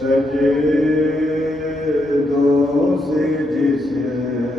سجدوں سے جس نے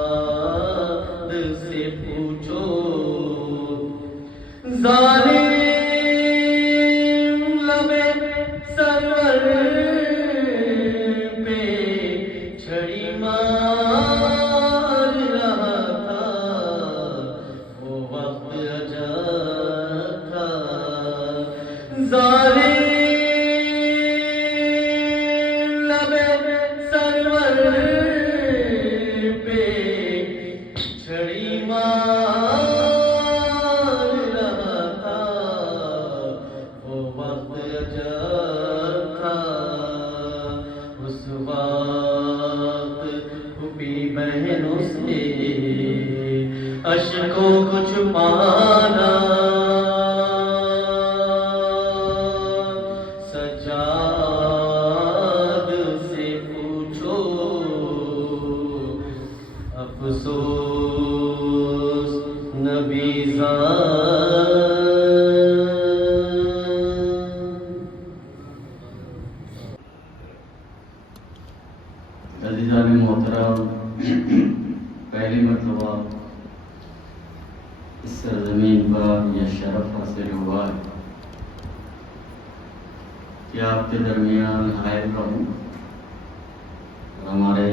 سجاد سے پوچھو ظالم لبے سرور پہ چھڑی مار رہا تھا وہ وقت عجب تھا ظالم لبے سرور پہ چھڑی مار رہا تھا وہ وقت عجب تھا اس وقت پھوپھی بہنوں سے اشکوں کو چھپانا سجاد سے پوچھو افسوس نبی عزیزان محترم، پہلی مرتبہ اس سرزمین پر یہ شرف حاصل ہوا ہے کہ آپ کے درمیان حائل رہوں اور ہمارے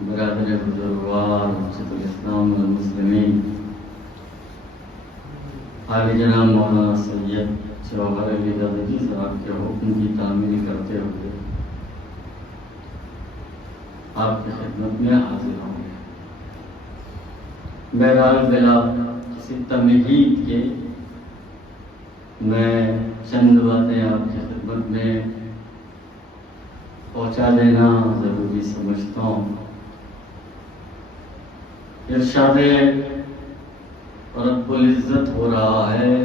برادر بزرگوار حجت الاسلام والمسلمین عالی جناب مولانا سید جوہر علی دادی صاحب کے حکم کی تعمیل کرتے ہوئے آپ کی خدمت میں حاضر ہوں گے۔ بہرحال بلا کسی تمہید کے میں چند باتیں آپ کی خدمت میں پہنچا دینا ضروری سمجھتا ہوں۔ ارشاد رب العزت ہو رہا ہے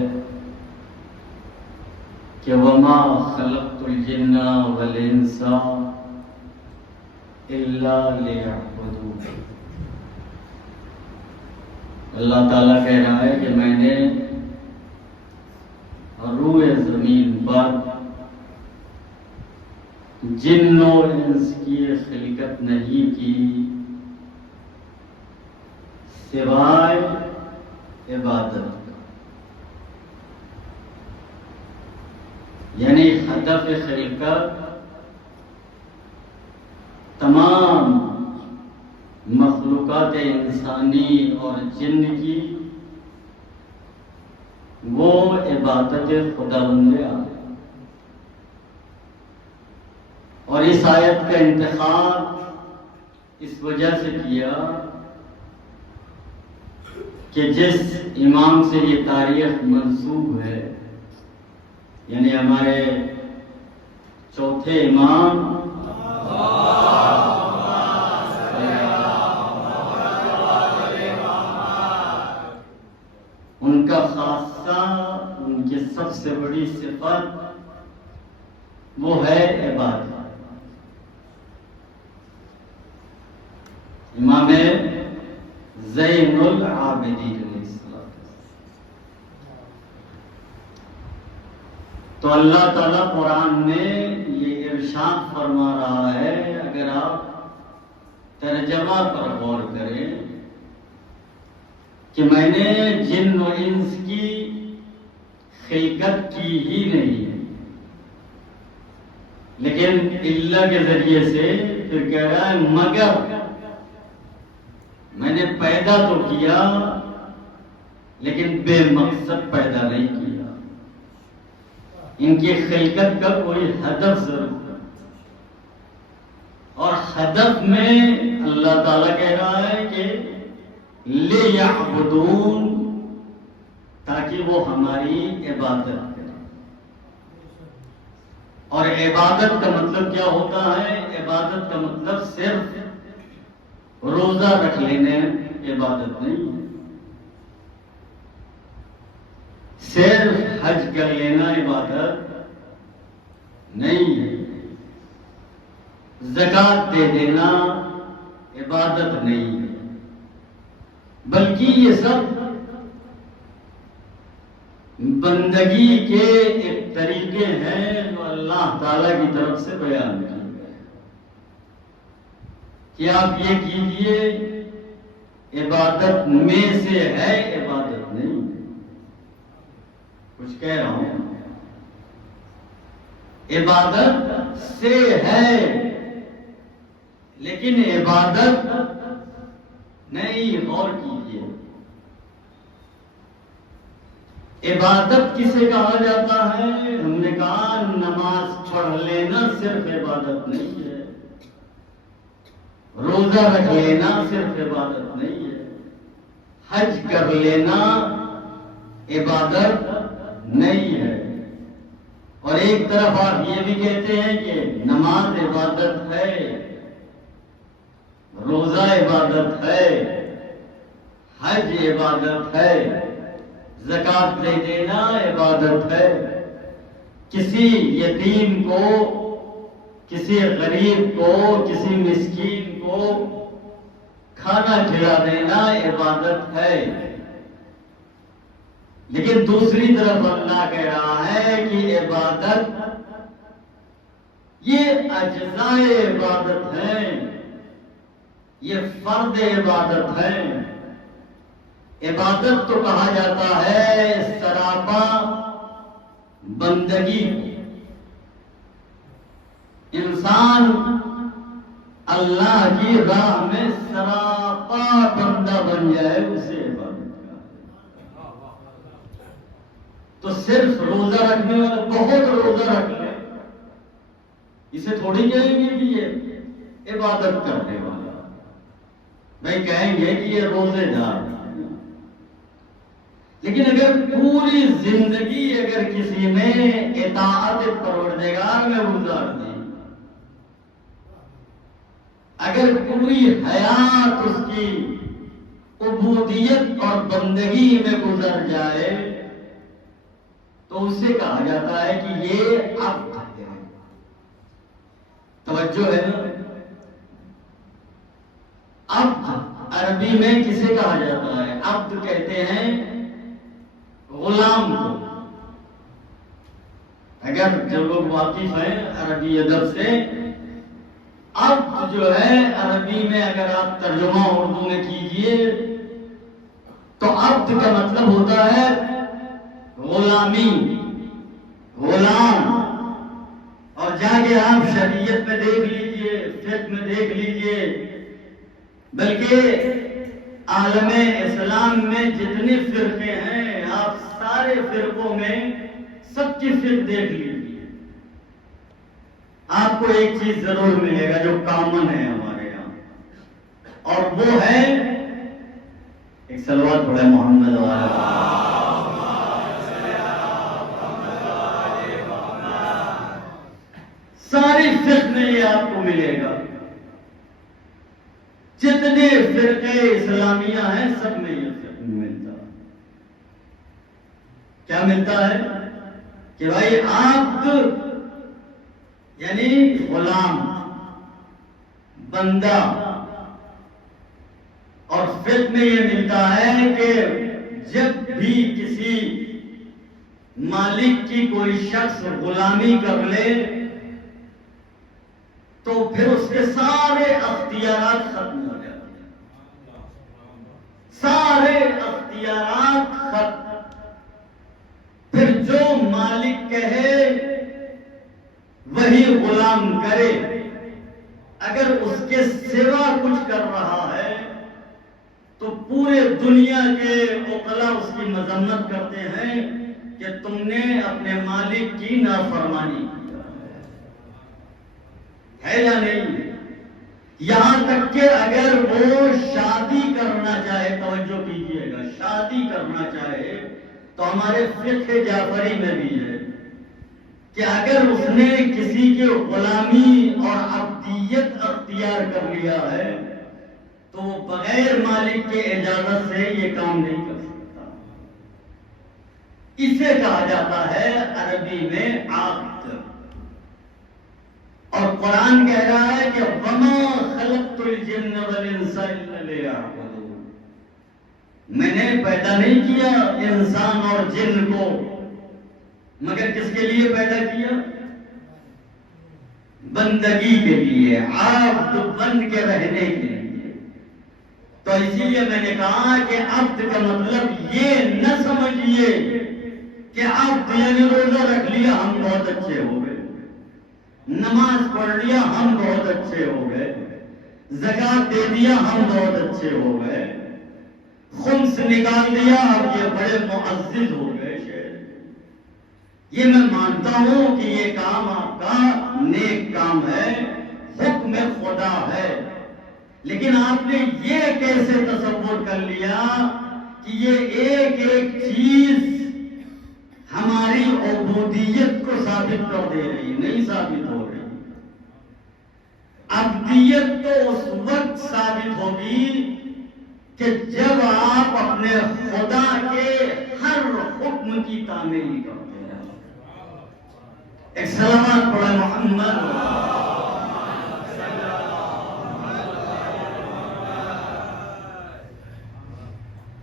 کہ وما خلقت الجن والانس الا لیعبدون۔ اللہ تعالیٰ کہہ رہا ہے کہ میں نے روئے زمین پر جن و انس کی خلقت نہیں کی سوائے عبادت کا، یعنی ہدف خلقت تمام مخلوقات انسانی اور جن کی وہ عبادت خداوند عالم۔ اور اس آیت کا انتخاب اس وجہ سے کیا کہ جس امام سے یہ تاریخ منسوب ہے، یعنی ہمارے چوتھے امام ان کا خاصہ، ان کی سب سے بڑی صفت وہ ہے عبادت۔ امام زین العابدین علیہ السلام۔ تو اللہ تعالیٰ قرآن میں یہ ارشاد فرما رہا ہے، اگر آپ ترجمہ پر غور کریں کہ میں نے جن و انس کی خلقت کی ہی نہیں ہے، لیکن اللہ کے ذریعے سے پھر کہہ رہا ہے مگر میں نے پیدا تو کیا لیکن بے مقصد پیدا نہیں کیا، ان کی خلقت کا کوئی ہدف ضرور ہے۔ اور ہدف میں اللہ تعالیٰ کہہ رہا ہے کہ لِيَعْبُدُونَ، تاکہ وہ ہماری عبادت کریں۔ اور عبادت کا مطلب کیا ہوتا ہے؟ عبادت کا مطلب صرف روزہ رکھ لینے عبادت نہیں ہے، صرف حج کر لینا عبادت نہیں ہے، زکوٰۃ دے دینا عبادت نہیں ہے، بلکہ یہ سب بندگی کے ایک طریقے ہیں جو اللہ تعالیٰ کی طرف سے بیان کیے گئے ہیں۔ کہ آپ یہ کیجئے عبادت میں سے ہے، عبادت نہیں ہے۔ کچھ کہہ رہا ہوں، عبادت سے ہے لیکن عبادت نہیں۔ غور کیجئے، عبادت کسے کہا جاتا ہے؟ ہم نے کہا نماز پڑھ لینا صرف عبادت نہیں ہے، روزہ رکھ لینا صرف عبادت نہیں ہے، حج کر لینا عبادت نہیں ہے۔ اور ایک طرف آپ یہ بھی کہتے ہیں کہ نماز عبادت ہے، روزہ عبادت ہے، حج عبادت ہے، زکوٰۃ دے دینا عبادت ہے، کسی یتیم کو، کسی غریب کو، کسی مسکین کو کھانا کھلا دینا عبادت ہے۔ لیکن دوسری طرف اللہ کہہ رہا ہے کہ عبادت یہ اجزاء عبادت ہیں، یہ فرد عبادت ہے۔ عبادت تو کہا جاتا ہے سراپا بندگی، انسان اللہ کی راہ میں سراپا بندہ بن جائے، اسے عبادت کا۔ تو صرف روزہ رکھنے والا بہت روزہ رکھ لے، اسے تھوڑی کہیں گے کہ یہ عبادت کرنے والا، بھائی کہیں گے کہ یہ روزے دار۔ لیکن اگر پوری زندگی اگر کسی نے اطاعت پروردگار میں گزار دی، اگر پوری حیات اس کی عبودیت اور بندگی میں گزر جائے، تو اسے کہا جاتا ہے کہ یہ عبد ہے۔ توجہ ہے نا؟ عبد عربی میں کسے کہا جاتا ہے؟ عبد کہتے ہیں غلام کو۔ اگر جو لوگ واقف ہیں عربی ادب سے، عبد جو ہے عربی میں اگر آپ ترجمہ اردو میں کیجئے تو عبد کا مطلب ہوتا ہے غلامی، غلام۔ اور جا کے آپ شریعت میں دیکھ لیجئے، فقہ میں دیکھ لیجئے، بلکہ عالم اسلام میں جتنے فرقے ہیں، آپ سارے فرقوں میں سب کی فقہ دیکھ لیجیے، آپ کو ایک چیز ضرور ملے گا جو کامن ہے ہمارے یہاں، اور وہ ہے ایک صلوات پڑھے محمد والا۔ ساری فقہ میں یہ آپ کو ملے گا، جتنے فرقے اسلامیہ ہیں سب میں یہ فقہ ملتا ہے۔ کیا ملتا ہے؟ کہ بھائی عبد یعنی غلام، بندہ، اور فقہ میں یہ ملتا ہے کہ جب بھی کسی مالک کی کوئی شخص غلامی کر لے تو پھر اس کے سارے اختیارات ختم ہو جاتے ہیں، سارے اختیارات ختم۔ پھر جو مالک کہے وہی غلام کرے، اگر اس کے سوا کچھ کر رہا ہے تو پورے دنیا کے عقلاء اس کی مذمت کرتے ہیں کہ تم نے اپنے مالک کی نافرمانی کی ہے یا نہیں؟ یہاں تک کہ اگر وہ شادی کرنا چاہے، توجہ کیجیے گا، شادی کرنا چاہے تو ہمارے فقہ جعفری میں بھی ہے کہ اگر اس نے کسی کے غلامی اور عبدیت اختیار کر لیا ہے تو وہ بغیر مالک کے اجازت سے یہ کام نہیں کر سکتا۔ اسے کہا جاتا ہے عربی میں عبد۔ اور قرآن کہہ رہا ہے کہ وَمَا خَلَقْتُ الْجِنَّ وَالْإِنسَ إِلَّا لِيَعْبُدُونِ، میں نے پیدا نہیں کیا انسان اور جن کو مگر کس کے لیے پیدا کیا؟ بندگی کے لیے، عبد بن کے رہنے کے لیے۔ تو اسی لیے میں نے کہا کہ عبد کا مطلب یہ نہ سمجھیے کہ عبد یعنی روزہ رکھ لیا ہم بہت اچھے ہو گئے، نماز پڑھ لیا ہم بہت اچھے ہو گئے، زکات دے دیا ہم بہت اچھے ہو گئے، خمس نکال دیا اب یہ بڑے معزز ہو گئے۔ یہ میں مانتا ہوں کہ یہ کام آپ کا نیک کام ہے، حکم خدا ہے، لیکن آپ نے یہ کیسے تصور کر لیا کہ یہ ایک ایک چیز ہماری عبودیت کو ثابت کر دے رہی؟ نہیں ثابت ہو رہی۔ عبدیت تو اس وقت ثابت ہوگی کہ جب آپ اپنے خدا کے ہر حکم کی تعمیل کرتے ہیں۔ ایک سلامات پڑھا محمد۔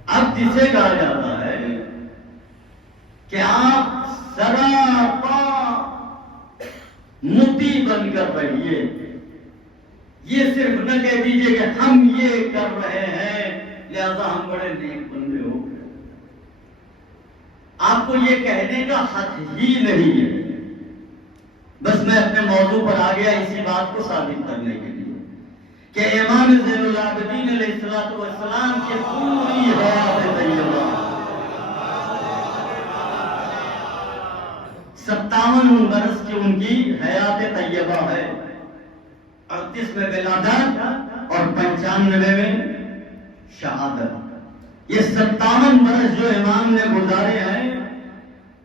اب جسے کہا جاتا ہے کہ آپ سراپا متی بن کر رہیے، یہ صرف نہ کہہ دیجئے کہ ہم یہ کر رہے ہیں لہذا ہم بڑے نیک بندے ہو گئے۔ آپ کو یہ کہنے کا حق ہی نہیں ہے۔ بس میں اپنے موضوع پر آ گیا اسی بات کو ثابت کرنے کے لیے کہ امام زین العابدین علیہ السلام کی پوری حیات طیبہ 57 برس کی ان کی حیات طیبہ ہے، 38 میں ولادت اور 95 میں شہادت۔ یہ 57 برس جو امام نے گزارے ہیں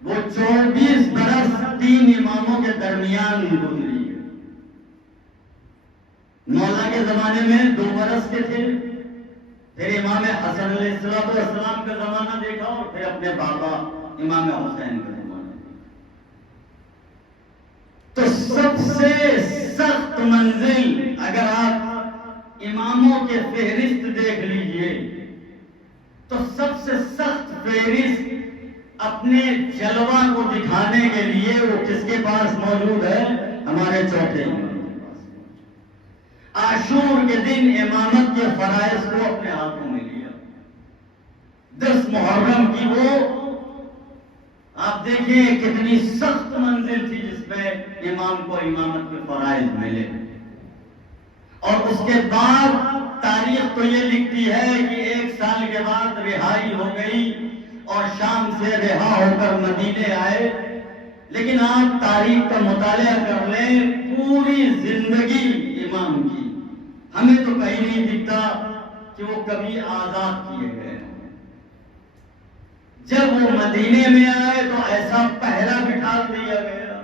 وہ 24 برس 3 اماموں کے درمیان گزری ہے۔ مولا کے زمانے میں 2 برس کے تھے، پھر امام حسن علیہ السلام کا زمانہ دیکھا اور پھر اپنے بابا امام حسین کا زمانہ دیکھا۔ تو سب سے سخت منزل اگر آپ اماموں کے فہرست دیکھ لیجئے تو سب سے سخت فہرست اپنے جلوہ کو دکھانے کے لیے وہ کس کے پاس موجود ہے؟ ہمارے چوتھے امام کے پاس۔ عاشور کے دن امامت کے فرائض کو اپنے ہاتھوں میں لیا، 10 محرم کی وہ آپ دیکھیں کتنی سخت منزل تھی جس پہ امام کو امامت کے فرائض ملے۔ اور اس کے بعد تاریخ تو یہ لکھتی ہے کہ 1 سال کے بعد رہائی ہو گئی اور شام سے رہا ہو کر مدینے آئے، لیکن آپ تاریخ کا مطالعہ کر لیں، پوری زندگی امام کی ہمیں تو کہیں نہیں دکھتا کہ وہ کبھی آزاد کیے گئے۔ جب وہ مدینے میں آئے تو ایسا پہرا بٹھا دیا گیا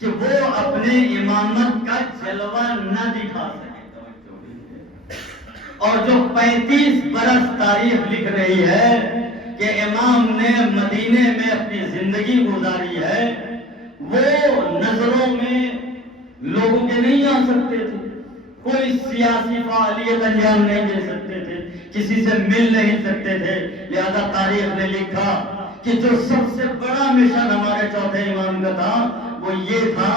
کہ وہ اپنے امامت کا جلوہ نہ دکھا سکے۔ اور جو 35 برس تاریخ لکھ رہی ہے کہ امام نے مدینے میں اپنی زندگی گزاری ہے، وہ نظروں میں لوگوں کے نہیں آ سکتے تھے، کوئی سیاسی فعالیت انجام نہیں دے سکتے تھے، کسی سے مل نہیں سکتے تھے، لہذا تاریخ نے لکھا کہ جو سب سے بڑا مشن ہمارے چوتھے امام کا تھا وہ یہ تھا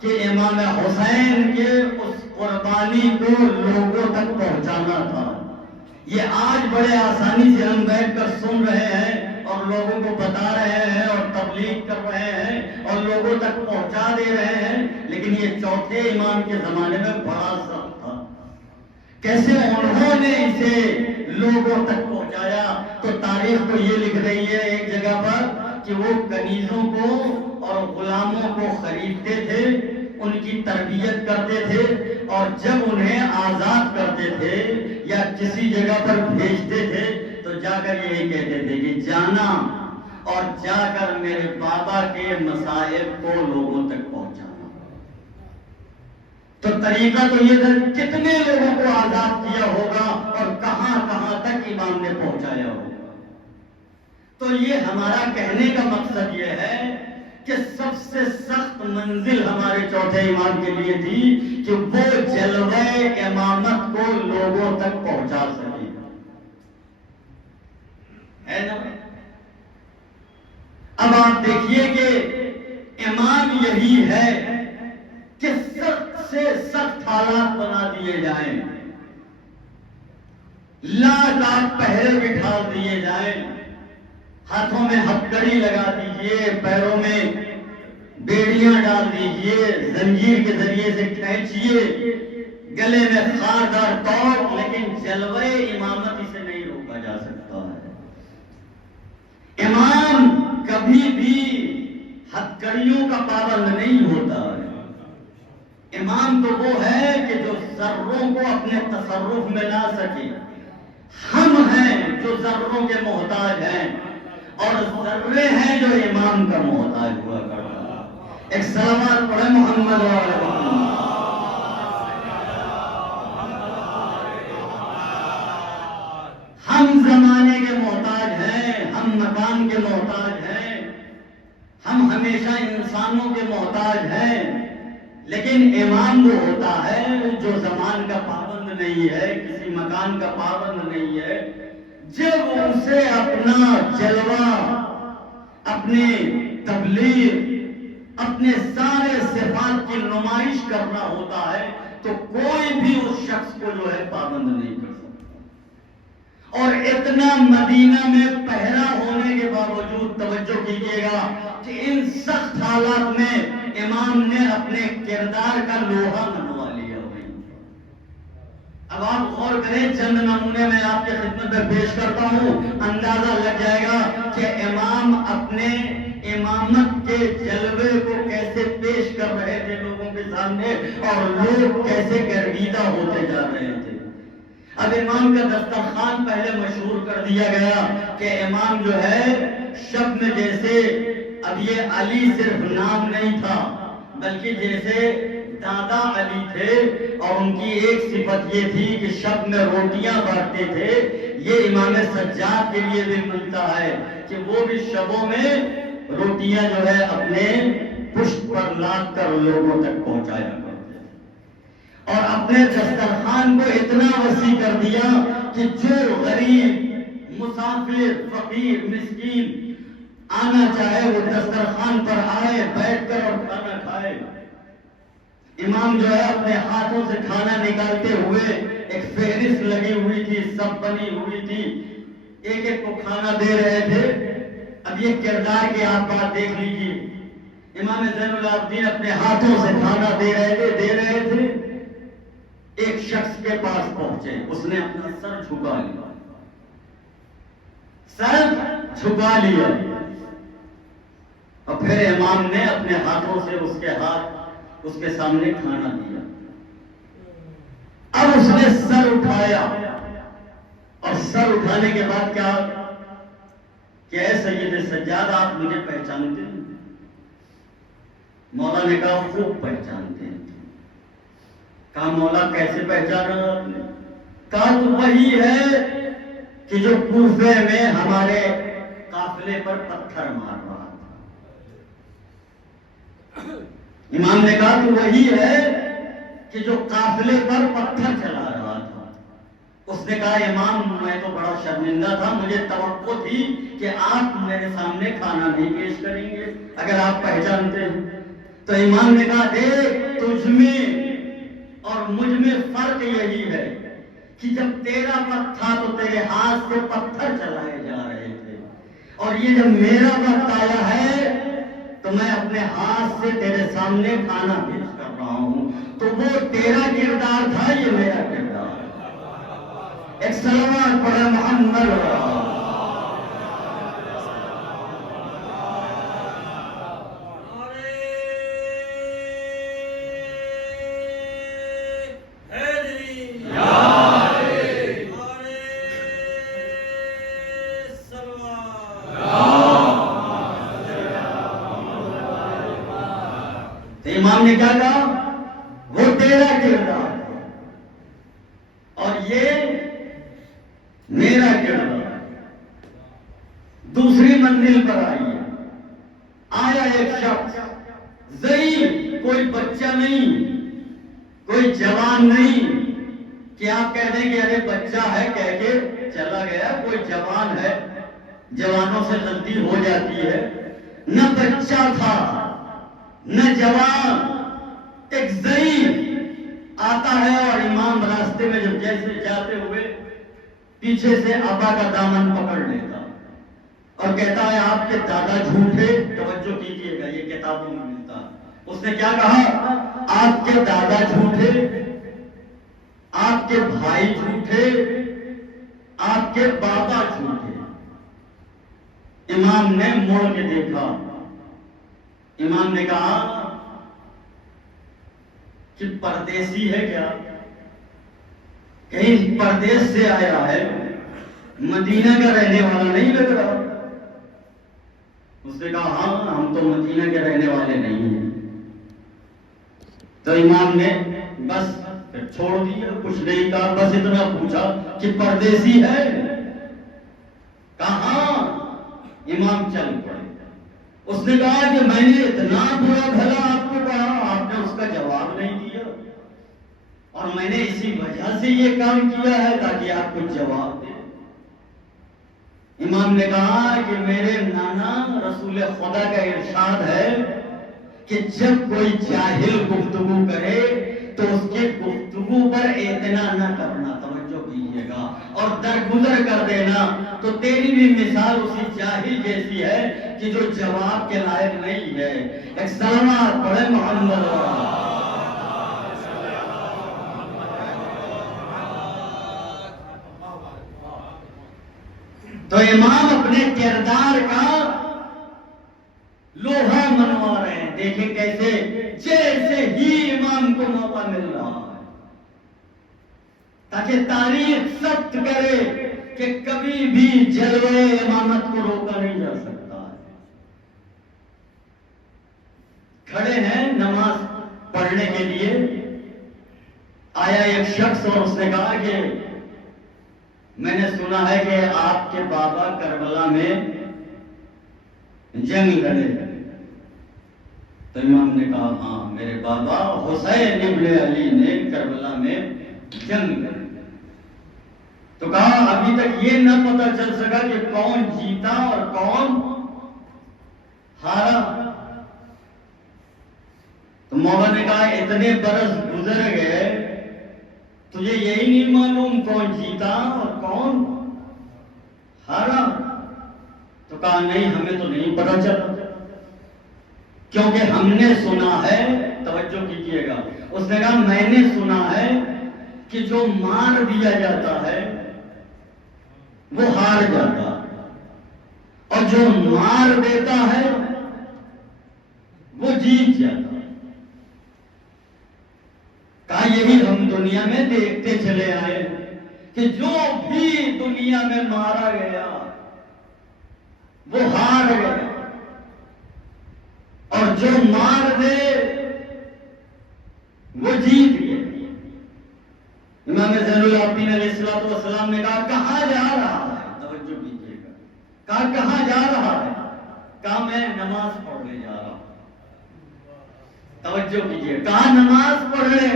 کہ امام حسین کے اس قربانی کو لوگوں تک پہنچانا تھا۔ یہ آج بڑے آسانی سے ہم بیٹھ کر سن رہے ہیں اور لوگوں کو بتا رہے ہیں اور تبلیغ کر رہے ہیں اور لوگوں تک پہنچا دے رہے ہیں، لیکن یہ چوتھے امام کے زمانے میں بڑا سخت تھا۔ کیسے انہوں نے اسے لوگوں تک پہنچایا؟ تو تاریخ تو یہ لکھ رہی ہے ایک جگہ پر کہ وہ کنیزوں کو اور غلاموں کو خریدتے تھے، ان کی تربیت کرتے تھے، اور جب انہیں آزاد کرتے تھے یا کسی جگہ پر بھیجتے تھے تو جا کر یہی کہتے تھے کہ جانا اور جا کر میرے بابا کے مصائب کو لوگوں تک پہنچانا۔ تو طریقہ تو یہ تھا کتنے لوگوں کو آزاد کیا ہوگا اور کہاں کہاں تک امام نے پہنچایا ہوگا۔ تو یہ ہمارا کہنے کا مقصد یہ ہے کہ سب سے سخت منزل ہمارے چوتھے امام کے لیے تھی کہ وہ جلوہ امامت کو لوگوں تک پہنچا سکے، ہے نا؟ اب آپ دیکھیے کہ امام یہی ہے کہ سخت سے سخت حالات بنا دیے جائیں، لادات پہرے بٹھا دیے جائیں، ہاتھوں میں ہتکڑی لگا دیجئے، پیروں میں بیڑیاں ڈال دیجئے، زنجیر کے ذریعے سے کھینچیے، گلے میں خاردار توڑ، لیکن جلوے امامت اسے نہیں روکا جا سکتا ہے۔ امام کبھی بھی ہتکڑیوں کا پابند نہیں ہوتا ہے۔ امام تو وہ ہے کہ جو ذروں کو اپنے تصرف میں لا سکے۔ ہم ہیں جو ذروں کے محتاج ہیں، اور ذرے ہیں جو امام کا محتاج ہوا کرتا ہے۔ ایک سلامات پڑھے محمد علیہ وسلم۔ ہم زمانے کے محتاج ہیں، ہم مکان کے محتاج ہیں، ہم ہمیشہ انسانوں کے محتاج ہیں، لیکن امام وہ ہوتا ہے جو زمان کا پابند نہیں ہے، کسی مکان کا پابند نہیں ہے۔ جب اسے اپنا جلوہ، اپنی تبلیغ، اپنے سارے صفات کی نمائش کرنا ہوتا ہے تو کوئی بھی اس شخص کو جو ہے پابند نہیں کر سکتا۔ اور اتنا مدینہ میں پہرا ہونے کے باوجود توجہ کیجیے گا کہ ان سخت حالات میں امام نے اپنے کردار کا لوہا منوا لیا۔ اب آپ غور کریں، چند نمونے میں آپ کے خدمت میں پیش کرتا ہوں، اندازہ لگ جائے گا کہ امام اپنے امامت کے جلوے کو کیسے پیش کر رہے تھے لوگوں کے سامنے، اور لوگ کیسے گرویدہ ہوتے جا رہے تھے۔ اب امام کا دسترخوان پہلے مشہور کر دیا گیا کہ امام جو ہے شب میں جیسے، اب یہ علی صرف نام نہیں تھا بلکہ جیسے دادا علی تھے، اور ان کی ایک صفت یہ تھی کہ شب میں روٹیاں بانٹتے تھے۔ یہ امام سجاد کے لیے بھی ملتا ہے کہ وہ بھی شبوں میں روٹیاں جو ہے اپنے پشت پر لاد کر لوگوں تک پہنچایا کرتے تھے، اور اپنے دسترخوان کو اتنا وسیع کر دیا کہ جو غریب، مسافر، فقیر، مسکین آنا چاہے وہ دسترخوان پر آئے، بیٹھ کر اور کھانا کھائے۔ امام جو ہے اپنے ہاتھوں سے کھانا نکالتے ہوئے، ایک فہرست لگی ہوئی تھی، سب بنی ہوئی تھی، ایک ایک کو کھانا دے رہے تھے۔ اب یہ کردار کی آپ بات دیکھ لیجیے، امام زین العابدین اپنے ہاتھوں سے کھانا دے رہے تھے۔ ایک شخص کے پاس پہنچے، اس نے اپنا سر جھکا لیا، اور پھر امام نے اپنے ہاتھوں سے اس کے سامنے کھانا دیا۔ اب اس نے سر اٹھایا، اور سر اٹھانے کے بعد کیا کہ اے سید سجاد، آپ مجھے پہچانتے ہیں؟ مولا نے کہا خوب پہچانتے ہیں۔ کہا مولا کیسے پہچانا آپ نے؟ کہا تو وہی ہے کہ جو کوفے میں ہمارے قافلے پر پتھر مار رہا تھا۔ امام نے کہا تو وہی ہے کہ جو قافلے پر پتھر چلا رہا تھا۔ اس نے کہا امام میں تو بڑا شرمندہ تھا، مجھے توقع تھی کہ آپ میرے سامنے کھانا نہیں پیش کریں گے اگر آپ پہچانتے ہیں۔ تو امام نے کہا دیکھ، تجھ میں اور مجھ میں فرق یہی ہے کہ جب تیرا وقت تھا تو تیرے ہاتھ سے پتھر چلائے جا رہے تھے، اور یہ جب میرا وقت آیا ہے تو میں اپنے ہاتھ سے تیرے سامنے کھانا پیش کر رہا ہوں۔ تو وہ تیرا کردار تھا، یہ میرا کردار۔ ایک صلوات پڑھے محمد۔ امام نے کیا کہا؟ وہ تیرا کردار اور یہ میرا کردار۔ دوسری منزل پر آیا ایک شخص ضعیف، کوئی بچہ نہیں، کوئی جوان نہیں کہ آپ کہہ دیں کہ ارے بچہ ہے کہہ کے چلا گیا، کوئی جوان ہے، جوانوں سے غلطی ہو جاتی ہے۔ نہ بچہ تھا نہ جوان، ایک ضعیف آتا ہے اور امام راستے میں جب جیسے جاتے ہوئے پیچھے سے آبا کا دامن پکڑ لیتا اور کہتا ہے آپ کے دادا جھوٹے، توجہ کیجئے گا یہ کتابوں میں ملتا ہے. اس نے کیا کہا؟ آپ کے دادا جھوٹے، آپ کے بھائی جھوٹے، آپ کے بابا جھوٹے. امام نے مڑ کے دیکھا. امام نے کہا کہ پردیسی ہے کیا؟ کہیں پردیس سے آیا ہے، مدینہ کا رہنے والا نہیں لگ رہا. اس نے کہا ہاں ہم تو مدینہ کے رہنے والے نہیں ہیں. تو امام نے بس پھر چھوڑ دیا، کچھ نہیں کہا، بس اتنا پوچھا کہ پردیسی ہے؟ کہا ہاں. امام چل پڑے. اس نے کہا کہ میں نے اتنا برا بھلا آپ کو کہا، آپ نے اس کا جواب نہیں دیا، اور میں نے اسی وجہ سے یہ کام کیا ہے تاکہ آپ کو جواب دے. امام نے کہا کہ میرے نانا رسول خدا کا ارشاد ہے کہ جب کوئی جاہل گفتگو کرے تو اس کے گفتگو پر اعتنا نہ کرنا، توجہ کیجیے گا، اور درگزر کر دینا. تو تیری بھی مثال اسی جاہل جیسی ہے کہ جو جواب کے لائق نہیں ہے. ایک سلامات پڑھے محمد. تو امام اپنے کردار کا لوہا منوا رہے ہیں. دیکھیں کیسے جیسے ہی امام کو موقع مل رہا ہے تاکہ تاریخ ثبت کرے کہ کبھی بھی جلوے امامت کو روکا نہیں جا سکتا ہے. کھڑے ہیں نماز پڑھنے کے لیے. آیا ایک شخص اور اس نے کہا کہ میں نے سنا ہے کہ آپ کے بابا کربلا میں جنگ لڑے. تو امام نے کہا ہاں میرے بابا حسین ابن علی نے کربلا میں جنگ لڑی. تو کہا ابھی تک یہ نہ پتا چل سکا کہ کون جیتا اور کون ہارا. تو مولا نے کہا اتنے برس گزر گئے تجھے یہی نہیں معلوم کون جیتا اور کون ہارا؟ تو کہا نہیں ہمیں تو نہیں پتا چلا، کیونکہ ہم نے سنا ہے، توجہ کیجیے گا، اس نے کہا میں نے سنا ہے کہ جو مار دیا جاتا ہے وہ ہار جاتا اور جو مار دیتا ہے وہ جیت جاتا. کہا یہی ہم دنیا میں دیکھتے چلے آئے کہ جو بھی دنیا میں مارا گیا وہ ہار گیا اور جو مار دے وہ جیت گیا. امام زین العابدین علیہ السلام نے کہا کہاں جا رہا ہے؟ توجہ کیجیے گا. کہا کہاں جا رہا ہے؟ کہا میں نماز پڑھنے جا رہا ہوں. توجہ کیجیے. کہا نماز پڑھنے.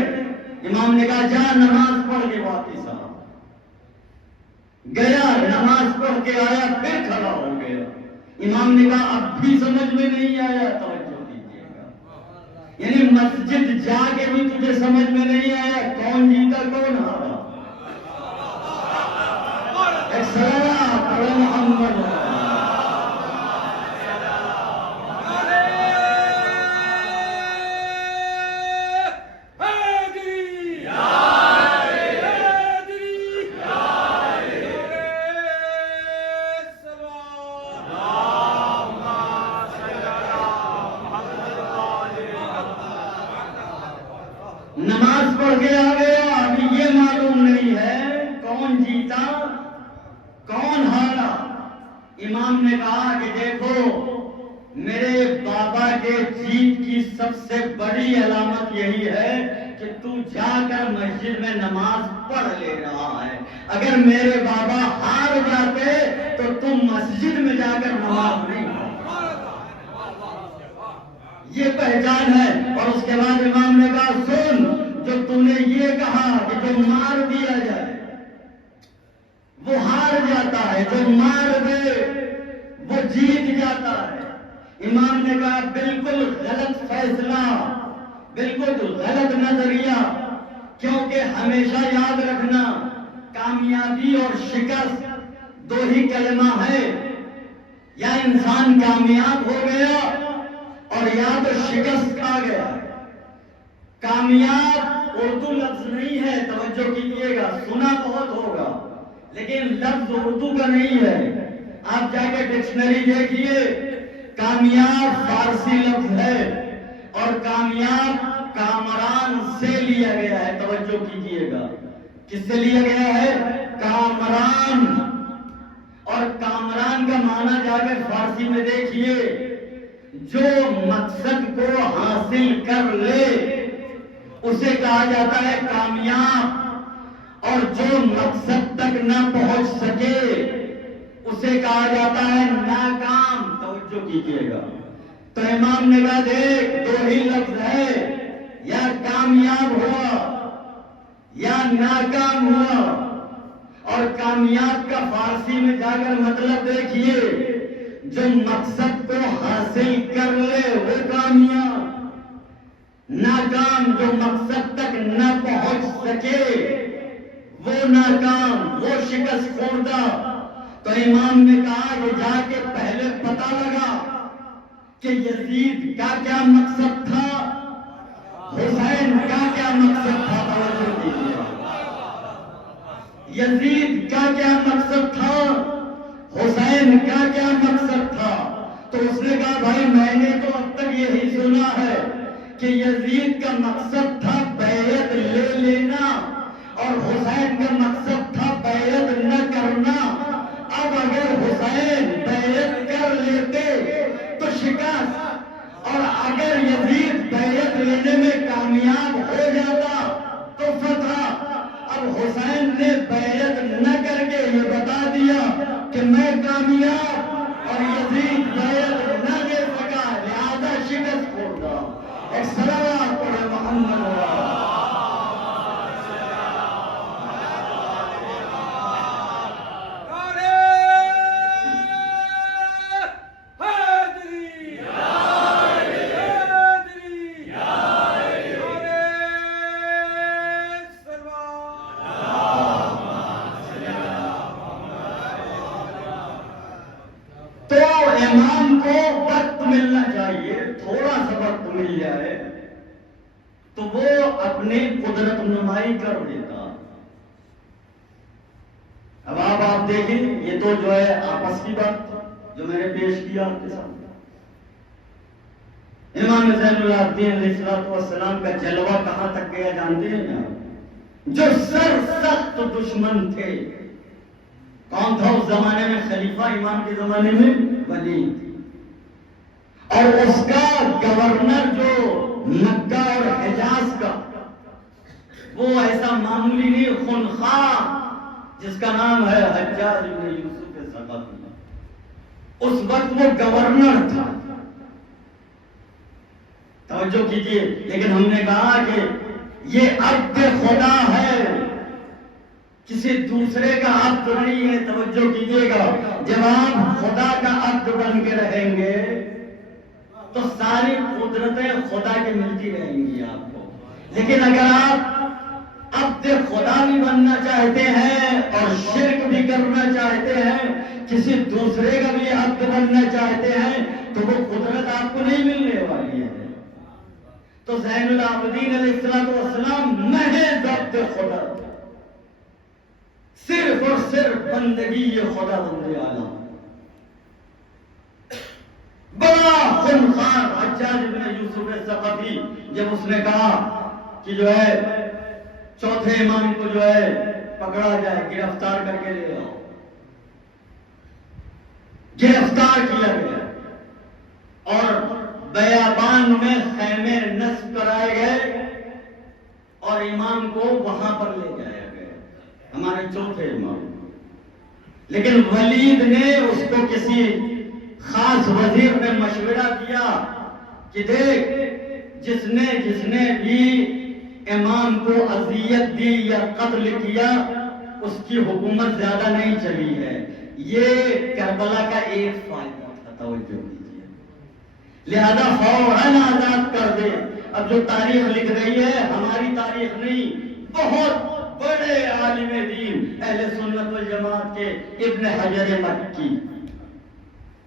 امام نے کہا جا نماز پڑھ کے واپس آ. گیا نماز پڑھ کے آیا پھر کھڑا ہو گیا. امام نے کہا اب بھی سمجھ میں نہیں آیا. توجہ کیجیے گا. یعنی مسجد جا کے بھی تجھے سمجھ میں نہیں آیا کون جیتا کون ہارا. ایک سلام پڑھو محمد. نماز پڑھ کے آ گیا. ابھی یہ معلوم نہیں ہے کون جیتا کون ہارا. امام نے کہا کہ دیکھو میرے بابا کے جیت کی سب سے بڑی علامت یہی ہے کہ تو جا کر مسجد میں نماز پڑھ لے رہا ہے. اگر میرے بابا ہار جاتے تو تم مسجد میں جا کر نماز نہیں پڑھتے. یہ پہچان ہے. اور اس کے بعد امام نے کہا سن جو تم نے یہ کہا کہ جو مار دیا جائے وہ ہار جاتا ہے، جو مار دے وہ جیت جاتا ہے. امام نے کہا بالکل غلط فیصلہ بالکل غلط نظریہ، کیونکہ ہمیشہ یاد رکھنا کامیابی اور شکست دو ہی کلمہ ہے، یا انسان کامیاب ہو گیا اور یا تو شکست کھا گیا۔ کامیاب اردو لفظ نہیں ہے، توجہ کیجیے گا، سنا بہت ہوگا لیکن لفظ اردو کا نہیں ہے۔ آپ جا کے ڈکشنری دیکھیے، کامیاب فارسی لفظ ہے اور کامیاب کامران سے لیا گیا ہے، توجہ کیجیے گا، کس سے لیا گیا ہے؟ کامران۔ اور کامران کا معنی جا کے فارسی میں دیکھیے، جو مقصد کو حاصل کر لے اسے کہا جاتا ہے کامیاب، اور جو مقصد تک نہ پہنچ سکے اسے کہا جاتا ہے ناکام۔ توجہ کیجیے گا، تو امام نے کہا دیکھ دو ہی لفظ ہے، یا کامیاب ہوا یا ناکام ہوا، اور کامیاب کا فارسی میں جا کر مطلب دیکھیے، جو مقصد کو حاصل کر لے وہ کامیاب، ناکام جو مقصد تک نہ پہنچ سکے وہ ناکام، وہ شکست خوردہ۔ تو امام نے کہا کہ جا کے پہلے پتہ لگا کہ یزید کا کیا مقصد تھا، حسین کا کیا مقصد تھا، توجہ کیجیے، یزید کا کیا مقصد تھا، حسین کا کیا مقصد تھا۔ تو اس نے کہا بھائی میں نے تو اب تک یہی سنا ہے کہ یزید کا مقصد تھا بیعت لے لینا اور حسین کا مقصد تھا بیعت نہ کرنا۔ اب اگر حسین بیعت کر لیتے تو شکست، اور اگر یزید بیعت لینے میں کامیاب ہو جاتا تو فتح۔ اب حسین نے بیعت نہ کر کے یہ بتا دیا کہ میں کامیاب، اور یزید بیعت نہ دے سکا، لہذا شکست خوردہ۔ ایک صلوات پڑھے محمد امام کو وقت ملنا چاہیے، تھوڑا سا وقت مل جائے تو وہ اپنی قدرت نمائی کر دیتا۔ اب آپ دیکھیں، یہ تو جو ہے آپس کی بات جو میں نے پیش کیا آپ کے سامنے، امام زین العابدین علیہ السلام کا جلوہ کہاں تک گیا جانتے ہیں نا؟ جو سر سخت دشمن تھے، کون تھا اس زمانے میں؟ خلیفہ امام کے زمانے میں ولید، اور اس کا گورنر جو مکہ اور حجاز کا، وہ ایسا معمولی نہیں، خونخوار، جس کا نام ہے حجاج بن یوسف ثقفی۔ اس وقت وہ گورنر تھا، توجہ کیجئے، لیکن ہم نے کہا کہ یہ عبد خدا ہے، کسی دوسرے کا عبد نہیں ہے۔ توجہ کیجئے گا، جب آپ خدا کا عبد بن کے رہیں گے تو ساری قدرتیں خدا کی ملتی رہیں گی آپ کو، لیکن اگر آپ عبد خدا بھی بننا چاہتے ہیں اور شرک بھی کرنا چاہتے ہیں، کسی دوسرے کا بھی عبد بننا چاہتے ہیں، تو وہ قدرت آپ کو نہیں ملنے والی ہے۔ تو زین العابدین علیہ السلام محض عبد خدا، صرف اور صرف بندگی یہ خدا بندے عالم، بڑا خونخوار حجاج بن یوسف ثقفی۔ جب اس نے کہا کہ جو ہے چوتھے امام کو جو ہے پکڑا جائے، گرفتار کر کے لے آؤ، گرفتار کیا گیا اور بیابان میں خیمے نصب کرائے گئے اور امام کو وہاں پر لے جایا گیا، ہمارے چوتھے امام۔ لیکن ولید نے اس کو کسی خاص وزیر نے مشورہ کیا کہ دیکھ، جس نے بھی امام کو اذیت دی یا قتل کیا، اس کی حکومت زیادہ نہیں چلی ہے، یہ کربلا کا ایک فائدہ تھا، توجہ دیجیے، لہذا فوراً آزاد کر دے۔ اب جو تاریخ لکھ رہی ہے ہماری تاریخ نہیں، بہت بڑے عالم دین اہل سنت والجماعت کے ابن حجر مکی،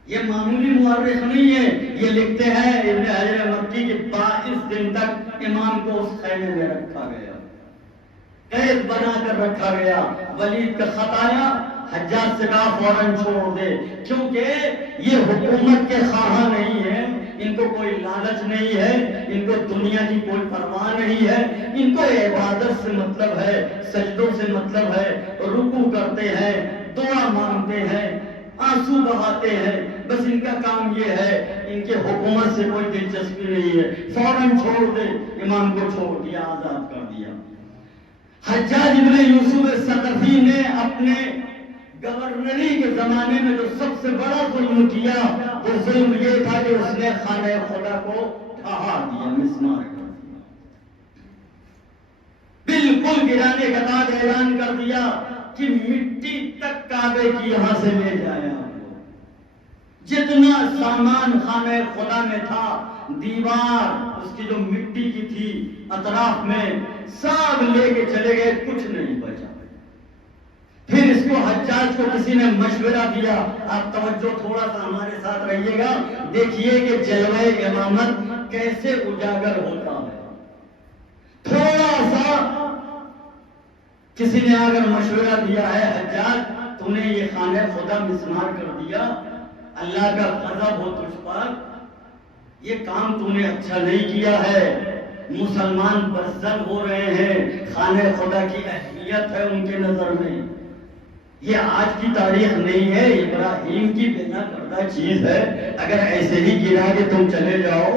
یہ معمولی مورخ نہیں ہے، یہ لکھتے ہیں ابن حجر مکی کہ 22 دن تک امام کو اس خیمے میں رکھا گیا، قید بنا کر رکھا گیا۔ ولید کا خط آیا، حجاج سے کہا فوراً چھوڑ دے، کیونکہ یہ حکومت کے خواہاں نہیں ہے، ان کو کوئی لالچ نہیں ہے، ان کو دنیا کی کوئی پرواہ نہیں ہے، ان کو عبادت سے مطلب ہے، سجدوں سے مطلب ہے، رکوع کرتے ہیں، دعا مانگتے ہیں، آنسو بہاتے ہیں، بس ان کا کام یہ ہے، ان کے حکومت سے کوئی دلچسپی نہیں ہے، فوراً چھوڑ دے۔ امام کو چھوڑ دیا، آزاد کر دیا۔ حجاج ابن یوسف ثقفی نے اپنے گورنری کے زمانے میں جو سب سے بڑا ظلم کیا وہ ظلم یہ تھا کہ اس نے خانہ خدا کو ڈھا دیا، مسمار کر دیا، بالکل گرانے کا بعد اعلان کر دیا کہ مٹی تک کعبے کی یہاں سے لے جایا، جتنا سامان خانہ خدا میں تھا، دیوار اس کی جو مٹی کی تھی اطراف میں، سب لے کے چلے گئے، کچھ نہیں بچا۔ پھر اس کو حجاج کو کسی نے مشورہ دیا، آپ توجہ تھوڑا سا ہمارے ساتھ رہیے گا، دیکھیے کہ جلوہ امامت کیسے اجاگر ہوتا ہے۔ تھوڑا سا کسی نے اگر مشورہ دیا ہے، حجاج تو نے یہ خانہ خدا مسمار کر دیا، اللہ کا غضب ہو تجھ پر، یہ کام تو نے اچھا نہیں کیا ہے، مسلمان بزدل ہو رہے ہیں، خانہ خدا کی اہمیت ہے ان کے نظر میں، یہ آج کی تاریخ نہیں ہے، ابراہیم کی بنا کردہ چیز ہے، اگر ایسے ہی گرا کے تم چلے جاؤ،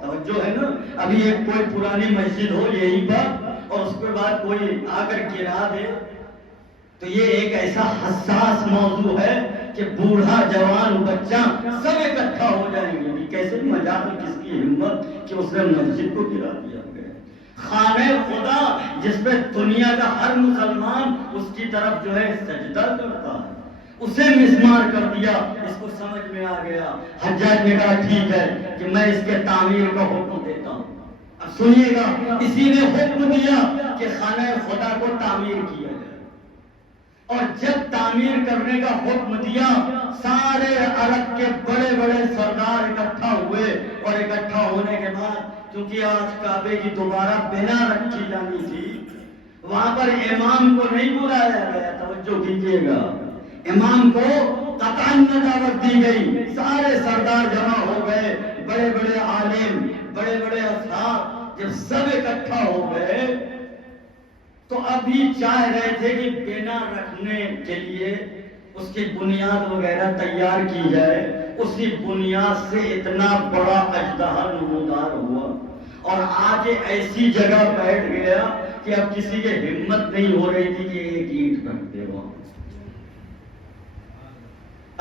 توجہ ہے نا، ابھی ایک کوئی پرانی مسجد ہو یہی پر اور اس کے بعد کوئی آ کر گرا دے، تو یہ ایک ایسا حساس موضوع ہے کہ بوڑھا جوان بچہ سب اکٹھا ہو جائیں گے، کیسے مجال کس کی ہمت کہ اس نے مسجد کو گرا دیا۔ خانہ خدا جس پہ دنیا کا ہر مسلمان اس کی طرف جو ہے سجدہ کرتا ہے، اسے مسمار کر دیا۔ اس کو سمجھ میں آ گیا، حجاج نے کہا ٹھیک ہے کہ میں اس کے تعمیر کا حکم دیتا ہوں۔ اب سنیے گا، اسی نے حکم دیا کہ خانہ خدا کو تعمیر کیا جائے، اور جب تعمیر کرنے کا حکم دیا سارے عرب کے بڑے بڑے سردار اکٹھا ہوئے، اور اکٹھا ہونے کے بعد کیونکہ آج کعبے کی دوبارہ بنا رکھی جانی تھی، وہاں پر امام کو نہیں بلایا گیا، توجہ کیجیے گا، امام کو قطعاً دعوت دی گئی، سارے سردار جمع ہو گئے، بڑے بڑے عالم، بڑے بڑے اصحاب، جب سب اکٹھا ہو گئے تو ابھی چاہ رہے تھے کہ بنا رکھنے کے لیے اس کی بنیاد وغیرہ تیار کی جائے، اسی بنیاد سے اتنا بڑا اژدہا نمودار ہوا اور آگے ایسی جگہ بیٹھ گیا کہ اب کسی کی ہمت نہیں ہو رہی تھی کہ ایک اینٹ رکھ دے وہاں۔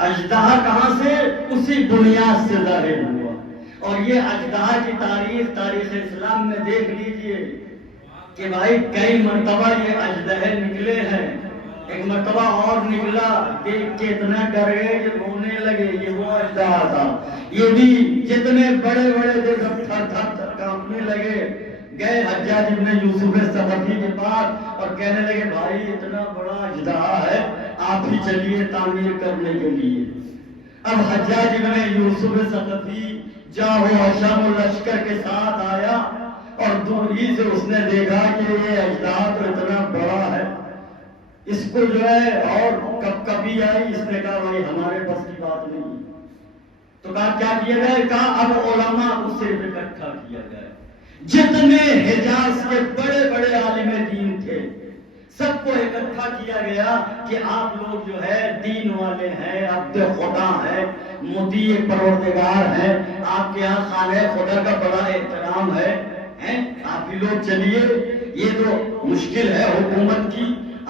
اژدہا کہاں سے؟ اسی بنیاد سے ظاہر ہوا، اور یہ اژدہا کی تاریخ اسلام میں دیکھ لیجئے کہ بھائی کئی مرتبہ یہ اژدہے نکلے ہیں، ایک مرتبہ اور نکلا، دیکھ کے اتنا ڈر گئے کہ رونے لگے، یہ وہ اژدہا تھا، یہ بھی جتنے بڑے بڑے تھے سب تھر تھر تھر کانپنے لگے، گئے حجاج ابن یوسف ثقفی کے پاس اور کہنے لگے بھائی اتنا بڑا اژدہا ہے، آپ ہی چلیے تعمیر کرنے کے لیے۔ اب حجاج ابن یوسف ثقفی جاہ و حشم و لشکر کے ساتھ آیا، اور دوری سے اس نے دیکھا کہ یہ اژدہا تو اتنا بڑا ہے، اس کو جو ہے، اور کب کبھی آئی، اس نے کہا بھائی ہمارے بس کی بات نہیں، تو کہا کیا کیا جائے؟ کہا اب علماء کو صرف اکٹھا کیا جائے، جتنے حجاز کے بڑے بڑے عالم دین تھے سب کو اکٹھا کیا گیا کہ آپ لوگ جو ہے دین والے ہیں، عبد خدا ہیں، مطیع پروردگار ہیں، آپ کے یہاں خانہ خدا کا بڑا احترام ہے، آپ ہی لوگ چلیے، یہ تو مشکل ہے حکومت کی،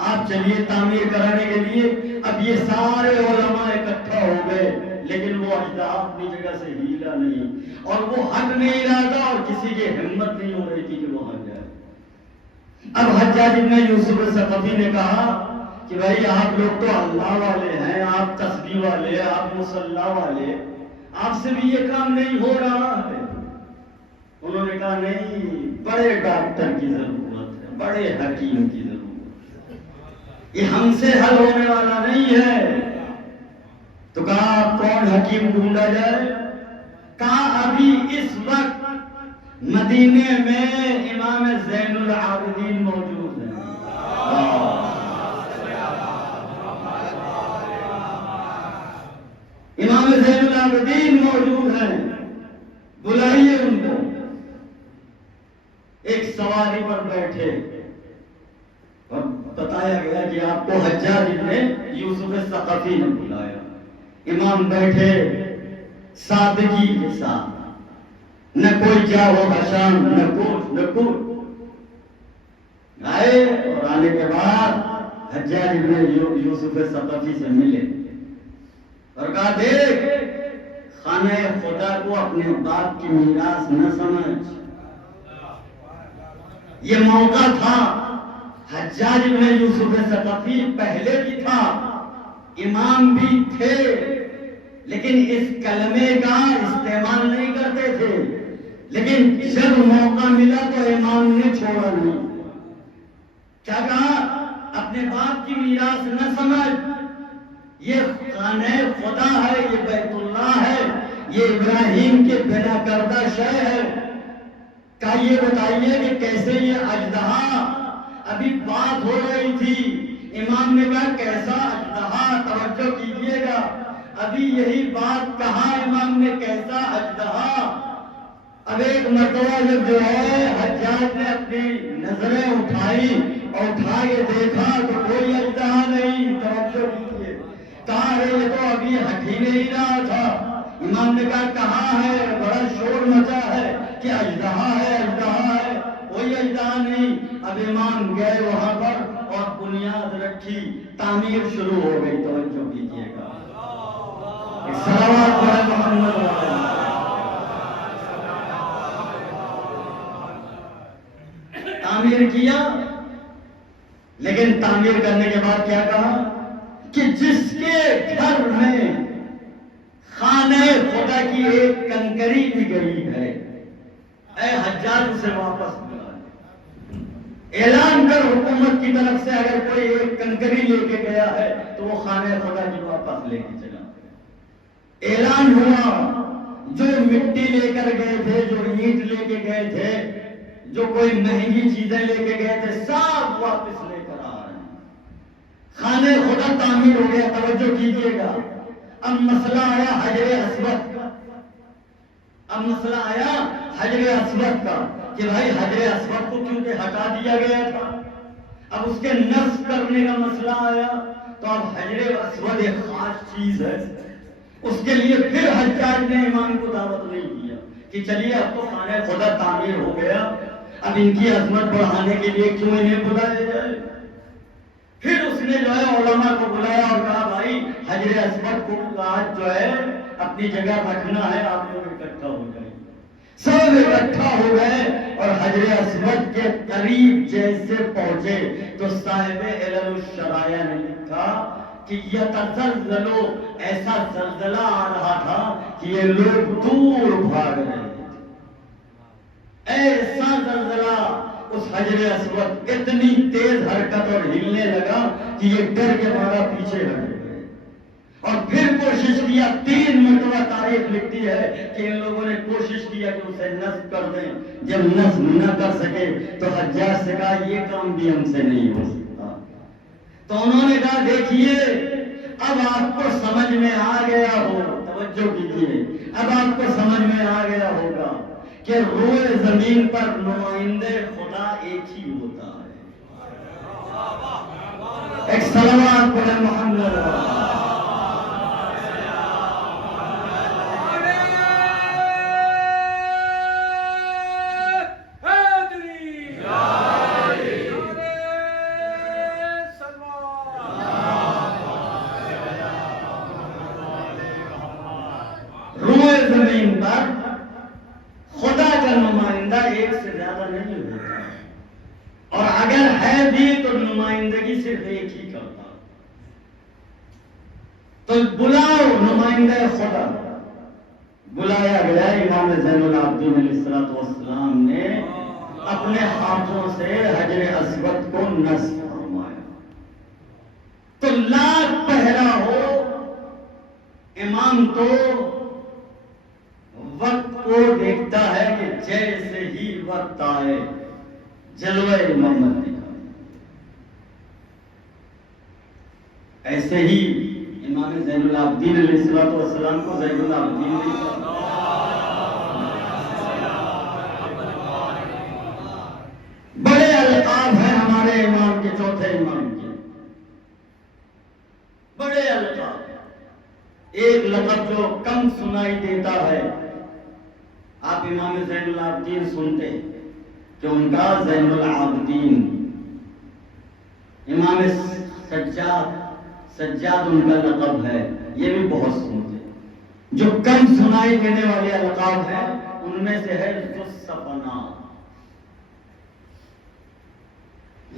آپ چلیے تعمیر کرانے کے لیے۔ اب یہ سارے علماء اکٹھا ہو گئے، لیکن وہ اژدہا اپنی جگہ سے ہیلا نہیں، اور وہ ہٹ نہیں رہا تھا، اور کسی کی ہمت نہیں ہو رہی تھی کہ وہ ہٹ جائے۔ اب حجاج ابن یوسف ثقفی نے کہا کہ بھائی آپ لوگ تو اللہ والے ہیں، آپ تسبیح والے، آپ مصلی والے، آپ سے بھی یہ کام نہیں ہو رہا ہے، انہوں نے کہا نہیں، بڑے ڈاکٹر کی ضرورت ہے، بڑے حکیم کی ضرورت ہے، یہ ہم سے حل ہونے والا نہیں ہے۔ تو کہا کون حکیم ڈھونڈا جائے؟ کہا ابھی اس وقت مدینے میں امام زین العابدین موجود ہیں۔ امام زین العابدین موجود ہیں، بلائیے ان کو۔ ایک سواری پر بیٹھے اور بتایا گیا کہ آپ کو حجاج ابن یوسف ثقفی نے بلایا۔ امام بیٹھے سادگی کے ساتھ، نہ کوئی جاو حشام، نہ کچھ آئے، اور آنے کے بعد حجاج ابن یوسف ثقفی سے ملے اور کہا دیکھ، خانہ خدا کو اپنے باپ کی میراث نہ سمجھ۔ یہ موقع تھا، حجاج ابن یوسف ثقفی پہلے بھی تھا، امام بھی تھے، لیکن اس کلمے کا استعمال نہیں کرتے تھے، لیکن جب موقع ملا تو امام نے چھوڑا نہیں۔ کیا کہا؟ اپنے باپ کی میراث نہ سمجھ، یہ خانہ خدا ہے، یہ بیت اللہ ہے، یہ ابراہیم کے بنا کردہ شے ہے۔ کہا یہ بتائیے کہ کیسے یہ اژدہا، ابھی بات ہو رہی تھی، امام نے کہا کیسا اژدہا، توجہ کیجیے گا، ابھی یہی بات کہا امام نے، کیسا اژدہا۔ اب ایک مرتبہ جب جو ہے حجاج نے اپنی نظریں اٹھائی اور اٹھا کے دیکھا تو کوئی اژدہا نہیں، توجہ کیجیے، کہا یہ تو ابھی ہٹ ہی نہیں رہا تھا۔ امام نے کہا کہاں ہے؟ بڑا شور مچا ہے کہ اژدہا ہے، اژدہا ہے، کوئی اژدہا نہیں۔ اب امام گئے وہاں پر اور بنیاد رکھی، تعمیر شروع ہو گئی، توجہ کیجیے گا۔ صلوات پڑھیں محمد والے۔ تعمیر کیا، لیکن تعمیر کرنے کے بعد کیا کہا کہ جس کے گھر میں خانہ خدا کی ایک کنکری بھی گئی ہے، اے حجاج اسے واپس ملا۔ اعلان کر حکومت کی طرف سے، اگر کوئی ایک کنکری لے کے گیا ہے تو وہ خانہ خدا کی واپس لے کے چلا۔ اعلان ہوا، جو مٹی لے کر گئے تھے، جو اینٹ لے کے گئے تھے، جو کوئی مہنگی چیزیں لے کے گئے تھے، سب واپس لے کر آ رہے ہیں۔ خانہ خدا تعمیر ہو گیا، توجہ کیجیے گا۔ اب مسئلہ آیا حجر اسود کا، اب مسئلہ آیا حجر اسود کا کہ بھائی حجر اسود کو کیونکہ ہٹا دیا گیا تھا، اب اس کے نصب کرنے کا مسئلہ آیا۔ تو اب حجر اسود ایک خاص چیز ہے، اس کے لیے پھر حجاج نے امام کو دعوت نہیں دیا کہ چلیے اب تو خانہ خدا تعمیر ہو گیا، اب ان کی عظمت بڑھانے کے لیے کیوں انہیں بلایا جائے۔ پھر اس نے جو ہے علماء کو بلایا اور کہا بھائی حجر اسود کو آج جو ہے اپنی جگہ رکھنا ہے، آپ لوگ اکٹھا ہو جائیں۔ سب اکٹھا ہو گئے اور حجر اسود کے قریب جیسے پہنچے تو صاحب علل الشرائع نے لکھا کہ یتزلزلو، ایسا زلزلہ آ رہا تھا کہ یہ لوگ دور بھاگ رہے تھے۔ ایسا زلزلہ، اس حجر اسود اتنی تیز حرکت اور ہلنے لگا کہ یہ ڈر کے مارا پیچھے ہٹ گئے، اور پھر کوشش کیا، 3 مرتبہ تاریخ لکھتی ہے کہ ان لوگوں نے کوشش کیا کہ اسے نصب کر دیں۔ جب نصب نہ کر سکے تو حجاج سے کہا یہ کام بھی ہم سے نہیں ہو سکتا۔ تو انہوں نے کہا دیکھیے اب آپ کو سمجھ میں آ گیا ہو، توجہ کیجیے، اب آپ کو سمجھ میں آ گیا ہوگا کہ روئے زمین پر نمائندے خدا ایک ہی ہوتا ہے۔ ایک صلوات پڑھیں محمد۔ روئے زمین پر خدا کا نمائندہ ایک سے زیادہ نہیں ہوتا، اور اگر ہے بھی تو نمائندگی صرف ایک ہی کرتا۔ تو بلاؤ نمائندہ خدا، بلایا گیا امام زین العابدین علیہ السلام نے اپنے ہاتھوں سے حجر اسود کو نصب فرمایا. تو لاکھ پہرا ہو، امام تو وقت کو دیکھتا ہے کہ جیسے ہی وقت آئے جلوہ محمد دکھا. ایسے ہی امام زین العابدین علیہ السلام کو زین العابدین بڑے القاب ہیں ہمارے امام کے، چوتھے امام کے بڑے القاب. ایک لقب جو کم سنائی دیتا ہے، آپ امام زین العابدین سنتے کہ ان کا زین العابدین. امام سجاد ان کا لقب ہے، یہ بھی بہت سنتے. جو کم سنائی دینے والے القاب ہیں ان میں سے ہے ذو الصفنات.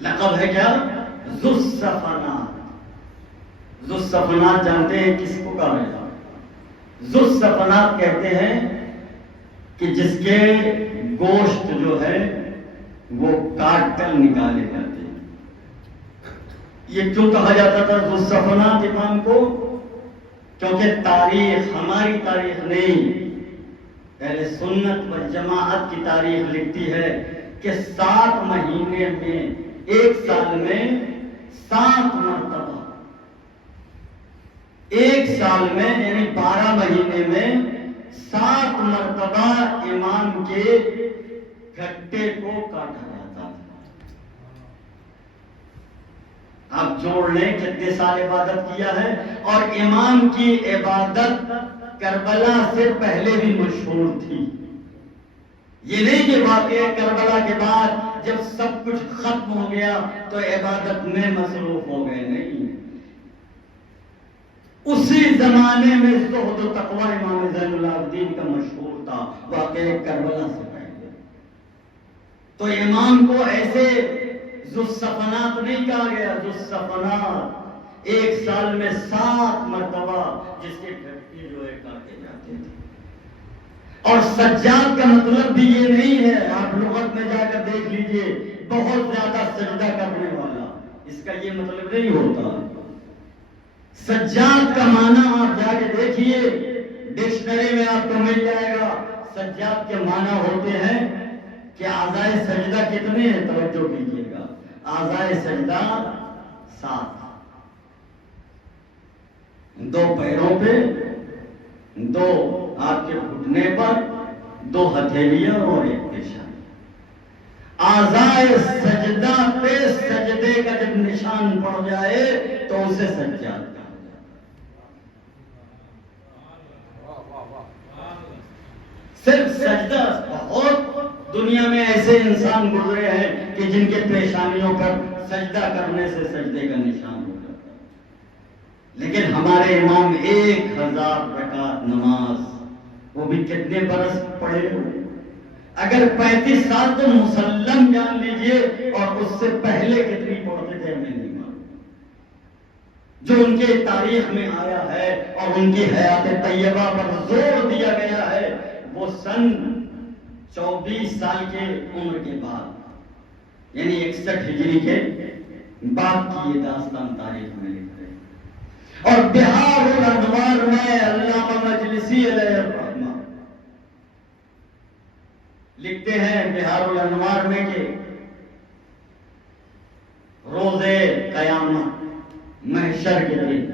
لقب ہے کیا؟ ذو الصفنات. ذو الصفنات جانتے ہیں کس کو کہا جاتا ہے؟ ذو الصفنات کہتے ہیں کہ جس کے گوشت جو ہے وہ کاٹ کر نکالے جاتے ہیں. یہ کیوں کہا جاتا تھا ذو الصفنات امام کو؟ کیونکہ تاریخ ہماری تاریخ نہیں، پہلے سنت و جماعت کی تاریخ لکھتی ہے کہ 7 مہینے میں، ایک سال میں 7 مرتبہ، ایک سال میں یعنی 12 مہینے میں 7 مرتبہ امام کے گھٹے کو کاٹا جاتا تھا. آپ جوڑ لیں کتنے سال عبادت کیا ہے. اور امام کی عبادت کربلا سے پہلے بھی مشہور تھی. یہ نہیں کہ واقعہ کربلا کے بعد جب سب کچھ ختم ہو گیا تو عبادت میں مصروف ہو گئے، نہیں. اسی زمانے میں زہد و تقوی امام زین العابدین کا مشہور تھا، واقعہ کربلا سے پہلے. تو امام کو ایسے ذو الصفنات نہیں کہا گیا. ذو الصفنات ایک سال میں 7 مرتبہ جس کے گھٹے جو ہے کاٹے جاتے تھے. اور سجاد کا مطلب بھی یہ نہیں ہے، آپ لغت میں جا کر دیکھ لیجئے، بہت زیادہ سجدہ کرنے والا، اس کا یہ مطلب نہیں ہوتا. سجاد کا معنی آپ جا کے دیکھیے، ڈکشنری میں آپ کو مل جائے گا. سجاد کے معنی ہوتے ہیں کہ اعضائے سجدہ کتنے ہیں، توجہ کیجیے گا. اعضائے سجدہ 7، 2 پیروں پہ، 2 آپ کے گھٹنے پر، 2 ہتھیلیاں اور 1 پیشانی. اعضائے سجدہ پہ سجدے کا جب نشان پڑ جائے تو اسے سجاد کہا جاتا ہے. صرف سجدہ. بہت دنیا میں ایسے انسان گزرے ہیں کہ جن کے پیشانیوں پر سجدہ کرنے سے سجدے کا نشان ہو جاتا ہے. لیکن ہمارے امام 1000 رکعت نماز، وہ بھی کتنے برس پڑھے ہو. اگر 35 سال تو مسلم جان لیجئے، اور اس سے پہلے کتنی پڑھتے تھے ہمیں نہیں معلوم. جو ان کے تاریخ میں آیا ہے اور ان کی حیات طیبہ پر زور دیا گیا ہے، وہ سن 24 سال کے عمر کے بعد، یعنی 61 ہجری کے بعد کی یہ داستان تاریخ میں لکھ رہے ہیں. اور بہار الانوار میں علامہ مجلسی علیہ الرحمہ لکھتے ہیں بہار الانوار میں کہ روز قیامت، محشر کے دن،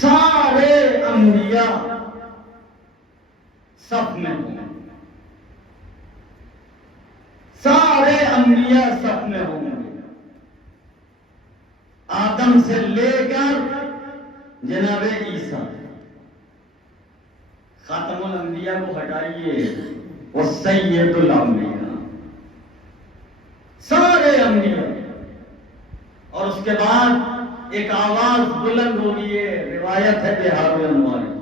سارے انبیاء صف میں ہوں گے. سارے انبیاء صف میں ہوں گے. آدم سے لے کر جناب عیسیٰ. خاتم الانبیاء کو ہٹائیے، وہ سید الانبیاء، سارے انبیاء. اور اس کے بعد ایک آواز بلند ہوگی، یہ روایت ہے بہار الانوار کی.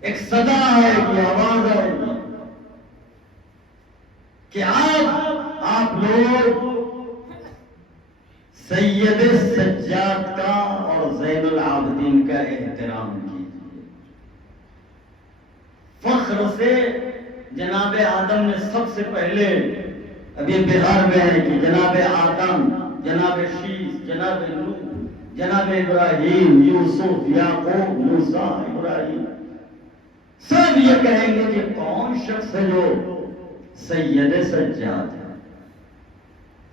ایک صدا ہے کہ آواز آئے گی کہ آپ لوگ سید سجاد کا اور زین العابدین کا احترام کیجیے. طرف سے جناب آدم نے سب سے پہلے، ابھی بہار میں ہے کہ جناب آدم، جناب شیش، جناب نوح، جناب ابراہیم، یوسف، یعقوب، موسیٰ، ابراہیم، سب یہ کہیں گے کہ کون شخص ہے جو سید سجاد ہے،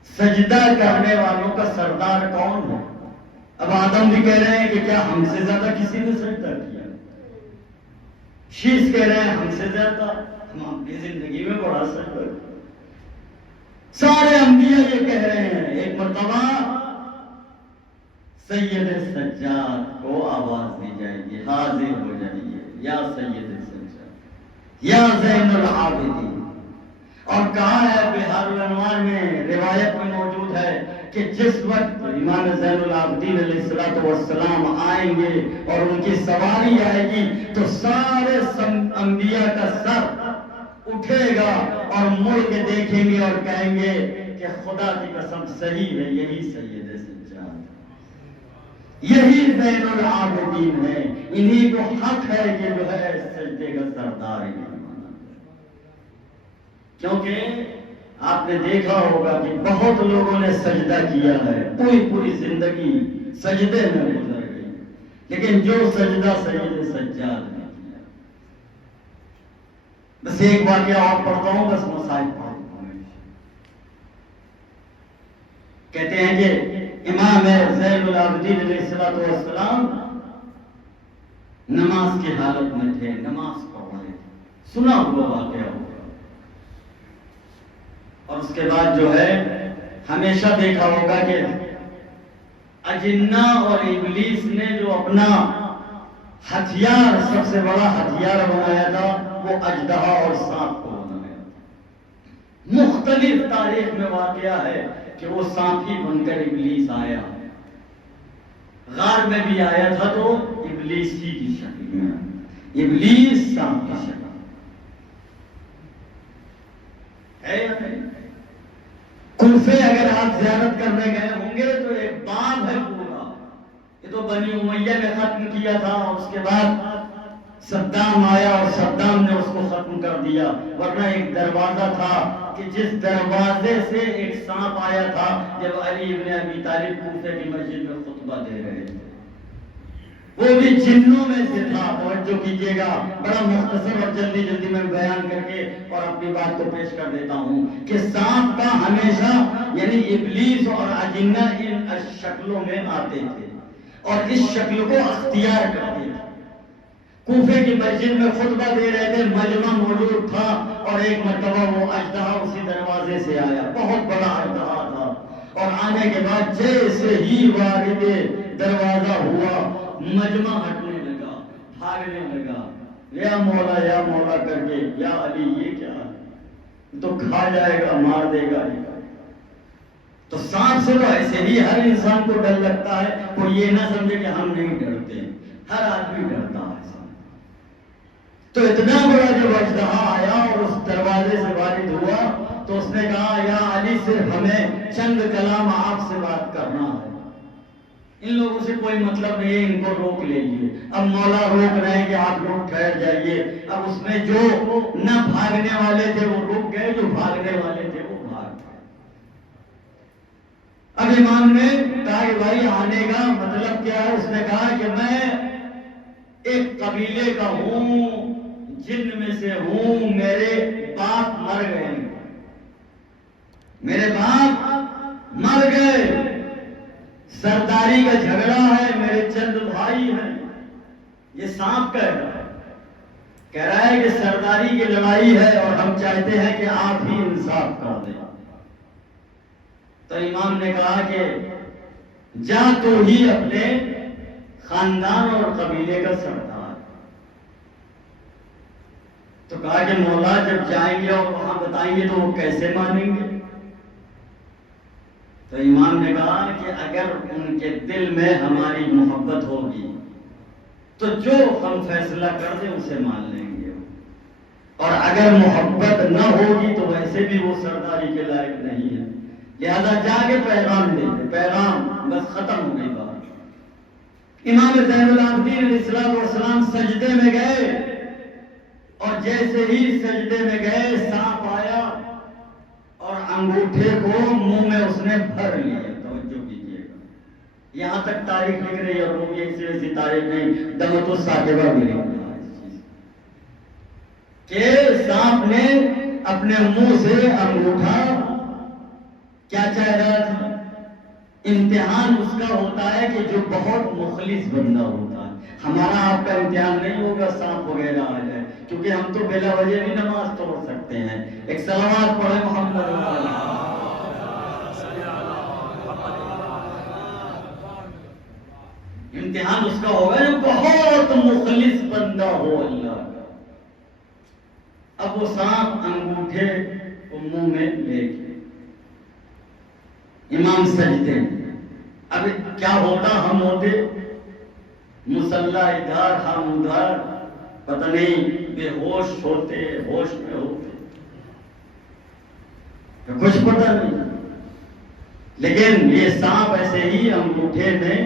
سجدہ کرنے والوں کا سردار کون ہے؟ اب آدم بھی کہہ رہے ہیں کہ کیا ہم سے زیادہ کسی نے سجدہ کیا؟ شیش کہہ رہے ہیں ہم سے زیادہ، ہم اپنی زندگی میں بڑا سجدہ کیا۔ سارے انبیاء یہ کہہ رہے ہیں، ایک مرتبہ سید سجاد کو آواز دی جائے گی، حاضر ہو جائیے یا سید سجاد یا زین العابدین۔ اور کہا ہے بہار الانوار میں، روایت میں موجود ہے کہ جس وقت امام زین العابدین علیہ السلام آئیں گے اور ان کی سواری آئے گی تو سارے انبیاء کا سر اٹھے گا اور مڑ کے دیکھیں گے اور کہیں گے کہ خدا کی قسم صحیح ہے، یہی سید سجاد، یہی زین العابدین ہے، انہی کو حق ہے کہ جو ہے سجدے کا سردار ہے۔ کیونکہ آپ نے دیکھا ہوگا کہ بہت لوگوں نے سجدہ کیا ہے، پوری زندگی سجدے میں گزر گئی، لیکن جو سجدہ سید سجاد نے کیا۔ بس ایک واقعہ اور پڑھتا ہوں، بس مسائل پڑھتا ہوں۔ کہتے ہیں کہ امام زین العابدین علیہ السلام نماز کی حالت میں تھے، نماز پڑھ رہے تھے، سنا ہوا واقعہ ہو، اور اس کے بعد جو ہے ہمیشہ دیکھا ہوگا کہ اجنہ اور ابلیس نے جو اپنا ہتھیار، سب سے بڑا ہتھیار بنایا تھا، وہ اژدہا اور سانپ کو بنایا تھا۔ مختلف تاریخ میں واقعہ ہے کہ وہ سانپ ہی بن کر ابلیس آیا، غار میں بھی آیا تھا تو ابلیس ہی کی شکل میں، ابلیس سانپ کی شکل ہے یا نہیں؟ کوفے اگر آپ زیارت کرنے گئے ہوں گے تو ایک باب ہے پورا، یہ تو بنی امیہ نے ختم کیا تھا، اور اس کے بعد صدام آیا اور صدام نے اس کو ختم کر دیا، ورنہ ایک دروازہ تھا کہ جس دروازے سے ایک سانپ آیا تھا جب علی ابن ابی طالب کوفے کی مسجد میں خطبہ دے رہے تھے، وہ بھی جنوں میں سے تھا۔ توجہ کیجیے گا، بڑا مختصر اور جلدی میں بیان کر کے اور اپنی بات کو پیش کر دیتا ہوں کہ سانپ کا ہمیشہ یعنی ابلیس اور اجنہ ان شکلوں میں آتے تھے اور اس شکل کو اختیار کرتے تھے۔ کوفے کی مسجد میں خطبہ دے رہے تھے، مجمع موجود تھا، اور ایک مرتبہ وہ اژدہا اسی دروازے سے آیا، بہت بڑا اژدہا تھا، اور آنے کے بعد جیسے ہی وارد دروازہ ہوا، مجمع ہٹنے لگا، بھاگنے لگا، یا مولا کر کے، یا علی یہ کیا ہے، تو کھا جائے گا، مار دے گا۔ تو سانپ سے تو ایسے ہی ہر انسان کو ڈر لگتا ہے، کوئی یہ نہ سمجھے کہ ہم نہیں ڈرتے، ہر آدمی ڈرتا ہے۔ تو اتنا بڑا جب اژدہا آیا اور اس دروازے سے وارد ہوا تو اس نے کہا، یا علی صرف ہمیں چند کلام آپ سے بات کرنا ہے، ان لوگوں سے کوئی مطلب نہیں ہے، ان کو روک لیجیے۔ اب مولا روک رہے ہیں کہ آپ لوگ ٹھہر جائیے۔ اب اس میں جو نہ بھاگنے والے تھے وہ رک گئے، جو بھاگنے والے تھے وہ بھاگ گئے۔ اب امام نے کہا کہ بھائی آنے کا مطلب کیا ہے؟ اس نے کہا کہ میں ایک قبیلے کا ہوں، جن میں سے ہوں، میرے باپ مر گئے، میرے باپ مر گئے، سرداری کا جھگڑا ہے، میرے چند بھائی ہیں۔ یہ سانپ کہہ رہا ہے کہ سرداری کی لڑائی ہے اور ہم چاہتے ہیں کہ آپ ہی انصاف کر دیں۔ تو امام نے کہا کہ جا تو ہی اپنے خاندان اور قبیلے کا سردار۔ تو کہا کہ مولا جب جائیں گے اور وہاں بتائیں گے تو وہ کیسے مانیں گے؟ تو امام نے کہا کہ اگر ان کے دل میں ہماری محبت ہوگی تو جو ہم فیصلہ کر دیں اسے مان لیں گے، اور اگر محبت نہ ہوگی تو ویسے بھی وہ سرداری کے لائق نہیں ہے، لہذا جا کے پیغام دیں گے۔ پیغام بس ختم ہو گئی بات۔ امام زین العابدین علیہ السلام سجدے میں گئے، اور جیسے ہی سجدے میں گئے سانپ آیا اور انگوٹھے کو منہ میں اس نے بھر لیا. توجہ کیجیے گا, یہاں تک تاریخ لکھ رہی ہے, اور وہ بھی ایسی ویسی تاریخ نہیں, دمت الصاحبہ بھی لکھ رہا ہے اس چیز کہ سانپ نے اپنے منہ سے انگوٹھا کیا چاہ رہا تھا. امتحان اس کا ہوتا ہے کہ جو بہت مخلص بندہ ہوتا ہے. ہمارا آپ کا امتحان نہیں ہوگا سانپ وغیرہ آ جائے, کیونکہ ہم تو بلا وجہ بھی نماز توڑ سکتے ہیں. ایک سلوات پڑھے محمد علیہ. امتحان اس کا ہوگا جو بہت مخلص بندہ ہو اللہ کا. اب وہ سانپ انگوٹھے کو منہ میں لے کے امام سجدے. اب کیا ہوتا, ہم ہوتے مصلی ادھر ہم ادھر, پتہ نہیں بے ہوش ہوتے ہوش میں ہوتے, کچھ پتہ نہیں. لیکن یہ سانپ ایسے ہی انگوٹھے میں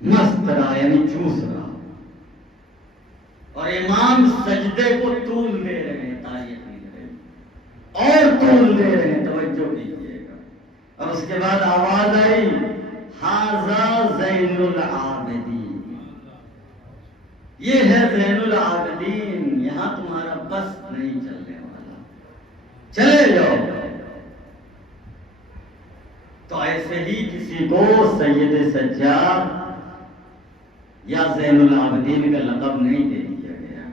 مست رہا, یعنی چوس رہا, اور امام سجدے کو طول دے رہے ہیں, تاریخ لکھ رہے ہیں اور طول دے رہے ہیں. توجہ کیجیے گا. اور اس کے بعد آواز آئی, ھذا زین العابدین, یہ ہے زین العابدین, یہاں تمہارا بس نہیں چلنے والا, چلے جاؤ. تو ایسے ہی کسی کو سید سجاد یا زین العابدین کا لقب نہیں دے دیا گیا.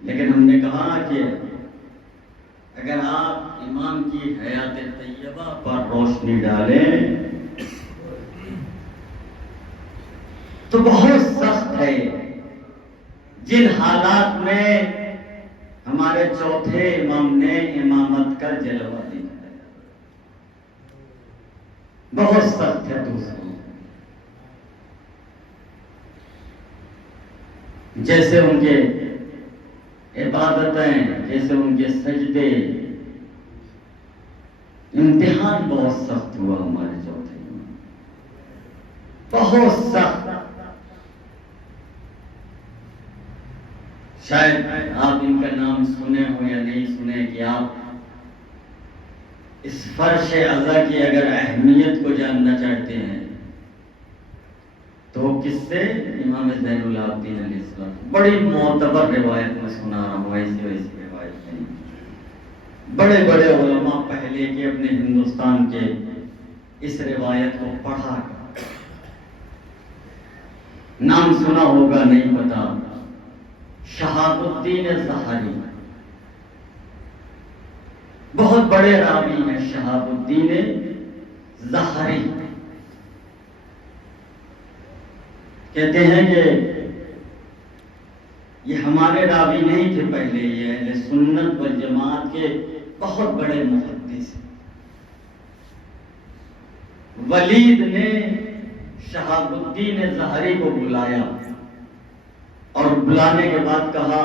لیکن ہم نے کہا کہ اگر آپ امام کی حیات طیبہ پر روشنی ڈالیں تو بہت سخت ہے. جن حالات میں ہمارے چوتھے امام نے امامت کا جلوہ دکھایا, بہت سخت ہے. دوسروں جیسے ان کے عبادتیں, جیسے ان کے سجدے, امتحان بہت سخت ہوا ہمارے چوتھے میں, بہت سخت. شاید آپ ان کا نام سنے ہو یا نہیں سنے, کہ آپ اس فرش عزا کی اگر اہمیت کو جاننا چاہتے ہیں تو کس سے, امام زین العابدین علیہ السلام. بڑی معتبر روایت میں سنا رہا ہوں, ایسی ویسی روایت نہیں. بڑے بڑے علماء پہلے کے اپنے ہندوستان کے اس روایت کو پڑھا, نام سنا ہوگا نہیں پتا, شہاب الدین ظاہری, بہت بڑے راوی ہیں شہاب الدین ظاہری. کہتے ہیں کہ یہ ہمارے راوی نہیں تھے پہلے, یہ اہل سنت والجماعت کے بہت بڑے محدث. ولید نے شہاب الدین ظاہری کو بلایا, اور بلانے کے بعد کہا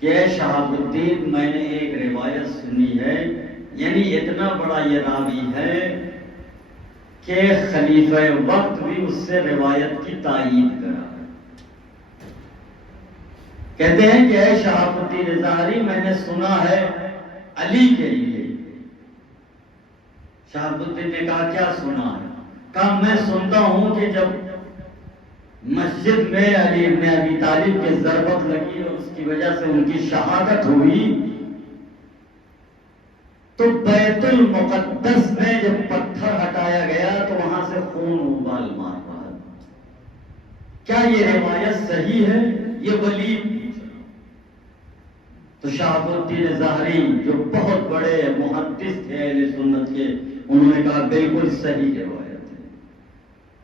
کہ اے شہاب الدین, میں نے ایک روایت سنی ہے, یعنی اتنا بڑا یہ راوی ہے کہ خلیفہ وقت بھی اس سے روایت کی تائید کرا. کہتے ہیں کہ اے شہاب الدین ظاہری, میں نے سنا ہے علی کے لیے. شہاب الدین نے کہا کیا سنا ہے؟ کہا میں سنتا ہوں کہ جب مسجد میں علی ابن ابی طالب کے ضربت لگی اور اس کی وجہ سے ان کی شہادت ہوئی, تو بیت المقدس میں جب پتھر ہٹایا گیا تو وہاں سے خون ابال مار رہا. کیا یہ روایت صحیح ہے؟ یہ ولید. تو شہاب الدین ظاہری جو بہت بڑے محدث تھے اہل سنت کے, انہوں نے کہا بالکل صحیح روایت ہے,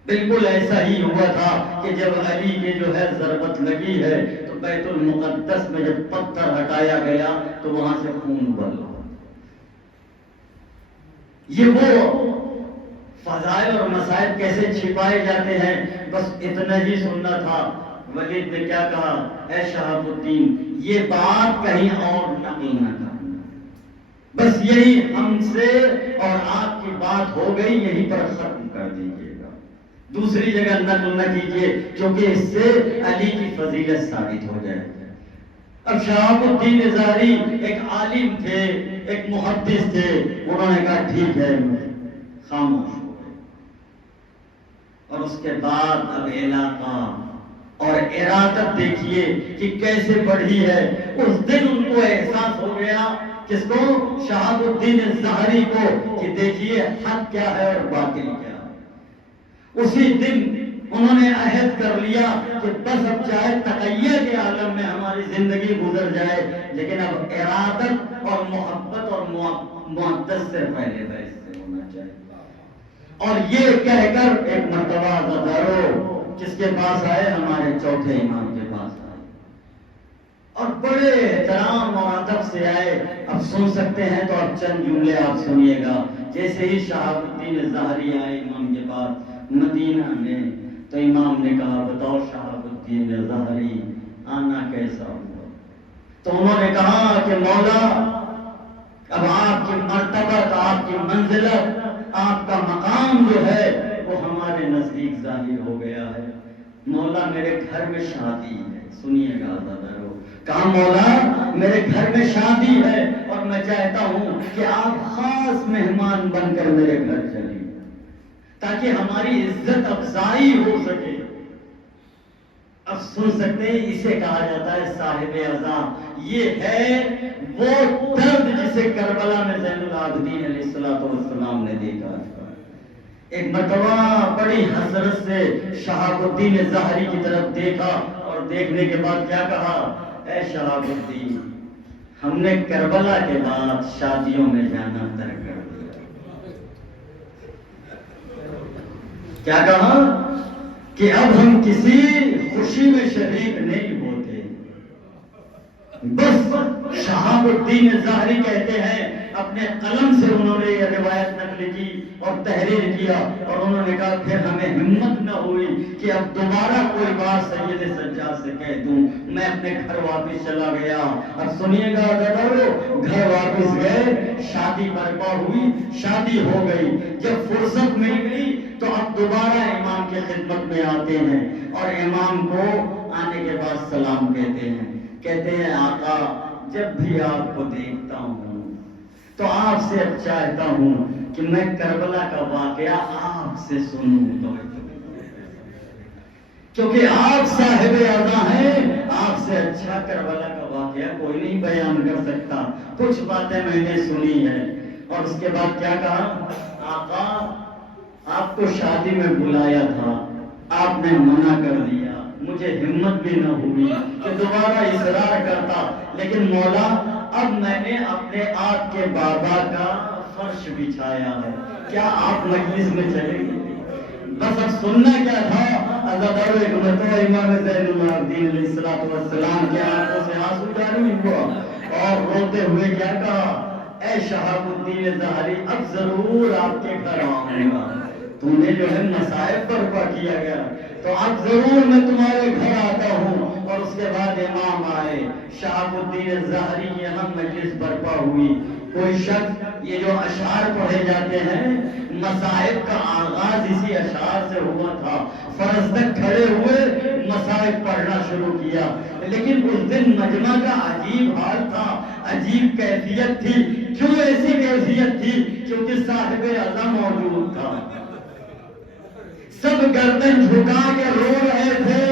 بالکل ایسا ہی ہوا تھا کہ جب علی کے جو ہے ضربت لگی ہے تو بیت المقدس میں جب پتھر ہٹایا گیا تو وہاں سے خون ابل رہا. یہ وہ فضائل اور مسائل کیسے چھپائے جاتے ہیں, بس اتنا ہی سننا تھا. ولید نے کیا کہا, اے شہاب الدین, یہ بات کہیں اور نقل نہ کرنا, بس یہی ہم سے اور آپ کی بات ہو گئی, یہیں پر ختم کر دیجیے گا. دوسری جگہ نقل نہ کیجیے کیونکہ اس سے علی کی فضیلت ثابت ہو جائے۔ اب شہاب الدین اظہری ایک عالم تھے، ایک محدث تھے، انہوں نے کہا ٹھیک ہے، خاموش ہو گئے۔ اور اس کے بعد اب علاقہ اور ارادت دیکھیے کہ کیسے بڑھی ہے۔ اس دن ان کو احساس ہو گیا، کس کو؟ شہاب الدین اظہری کو، کہ دیکھیے حق کیا ہے اور باطل کیا ہے۔ اسی دن انہوں نے عہد کر لیا کہ بس اب چاہے تقیہ کے عالم میں ہماری زندگی گزر جائے، لیکن اب ارادت اور محبت اور معدت سے پہلے بحث سے ہونا چاہیے۔ اور یہ کہہ کر ایک مرتبہ عزادارو کس کے پاس آئے؟ ہمارے چوتھے امام کے پاس آئے، اور بڑے احترام اور ادب سے آئے۔ اب سن سکتے ہیں تو اب چند جملے آپ سنیے گا۔ جیسے ہی شہاب الدین اظہری آئے امام کے پاس مدینہ میں، تو امام نے کہا بتاؤ شہاب الدین اظہری آنا کیسا ہوا؟ تو انہوں نے کہا کہ مولا اب آپ کی مرتبت، آپ کی منزلت، آپ کا مقام جو ہے وہ ہمارے نزدیک ظاہر ہو گیا ہے۔ مولا میرے گھر میں شادی ہے، سنیے گا عزادارو، کہا مولا میرے گھر میں شادی ہے اور میں چاہتا ہوں کہ آپ خاص مہمان بن کر میرے گھر چلیں تاکہ ہماری عزت افزائی ہو سکے۔ اب سن سکتے ہیں، اسے کہا جاتا ہے صاحب عزا۔ یہ ہے وہ درد جسے کربلا میں زین العابدین علیہ السلام نے دیکھا۔ ایک مرتبہ بڑی حسرت سے شہاب الدین اظہری کی طرف دیکھا، اور دیکھنے کے بعد کیا کہا؟ اے شہاب الدین، ہم نے کربلا کے بعد شادیوں میں جانا ترک کر دیا۔ کیا کہا؟ کہ اب ہم کسی خوشی میں شریک نہیں ہوتے۔ بس شہاب الدین اظہری کہتے ہیں، اپنے قلم سے انہوں نے یہ روایت نقل کی اور تحریر کیا، اور انہوں نے کہا پھر ہمیں ہمت نہ ہوئی کہ اب دوبارہ کوئی بات سید سجاد سے کہہ دوں۔ میں اپنے گھر واپس چلا گیا۔ اب سنیے گا عزادارو، گھر واپس گئے، شادی برپا ہوئی، شادی ہو گئی۔ جب فرصت مل گئی تو اب دوبارہ امام کی خدمت میں آتے ہیں، اور امام کو آنے کے بعد سلام کہتے ہیں۔ کہتے ہیں آقا جب بھی آپ کو دیکھتا ہوں تو آپ سے چاہتا ہوں کہ میں کربلا کا واقعہ آپ سے سنوں، کیونکہ آپ صاحب اعضا ہیں، آپ سے اچھا کربلا کا واقعہ کوئی نہیں بیان کر سکتا۔ کچھ باتیں میں نے سنی ہے۔ اور اس کے بعد کیا کہا؟ آقا آپ کو شادی میں بلایا تھا، آپ نے منع کر دیا، مجھے ہمت بھی نہ ہوئی کہ دوبارہ اصرار کرتا، لیکن مولا اب میں نے اپنے آپ کے بابا کا فرش بچھایا ہے، کیا آپ مجلس میں چلیں گے؟ بس اب سننا کیا تھا؟ عزادارو ایک مرتبہ امام زین العابدین علیہ السلام کے آنکھوں سے آنسو جاری ہوا، اور روتے ہوئے کیا کہا؟ اے شہاب الدین اظہری اب ضرور آپ کے گھر آؤں گا، تم نے جو ہے مصائب برپا کیا گیا تو اب ضرور میں تمہارے گھر آتا ہوں۔ اور اس کے بعد امام آئے، شہاب الدین اظہری کی اہم مجلس برپا ہوئی۔ کوئی شخص یہ جو اشعار پڑھے جاتے ہیں، مصائب کا آغاز اسی اشعار سے ہوا تھا۔ فرض تک کھڑے ہوئے مصائب پڑھنا شروع کیا، لیکن اس دن مجمع کا عجیب حال تھا، عجیب کیفیت تھی۔ کیوں ایسی کیفیت تھی؟ کیونکہ صاحب اعظم موجود تھا۔ سب گردن جھکا کے رو رہے تھے،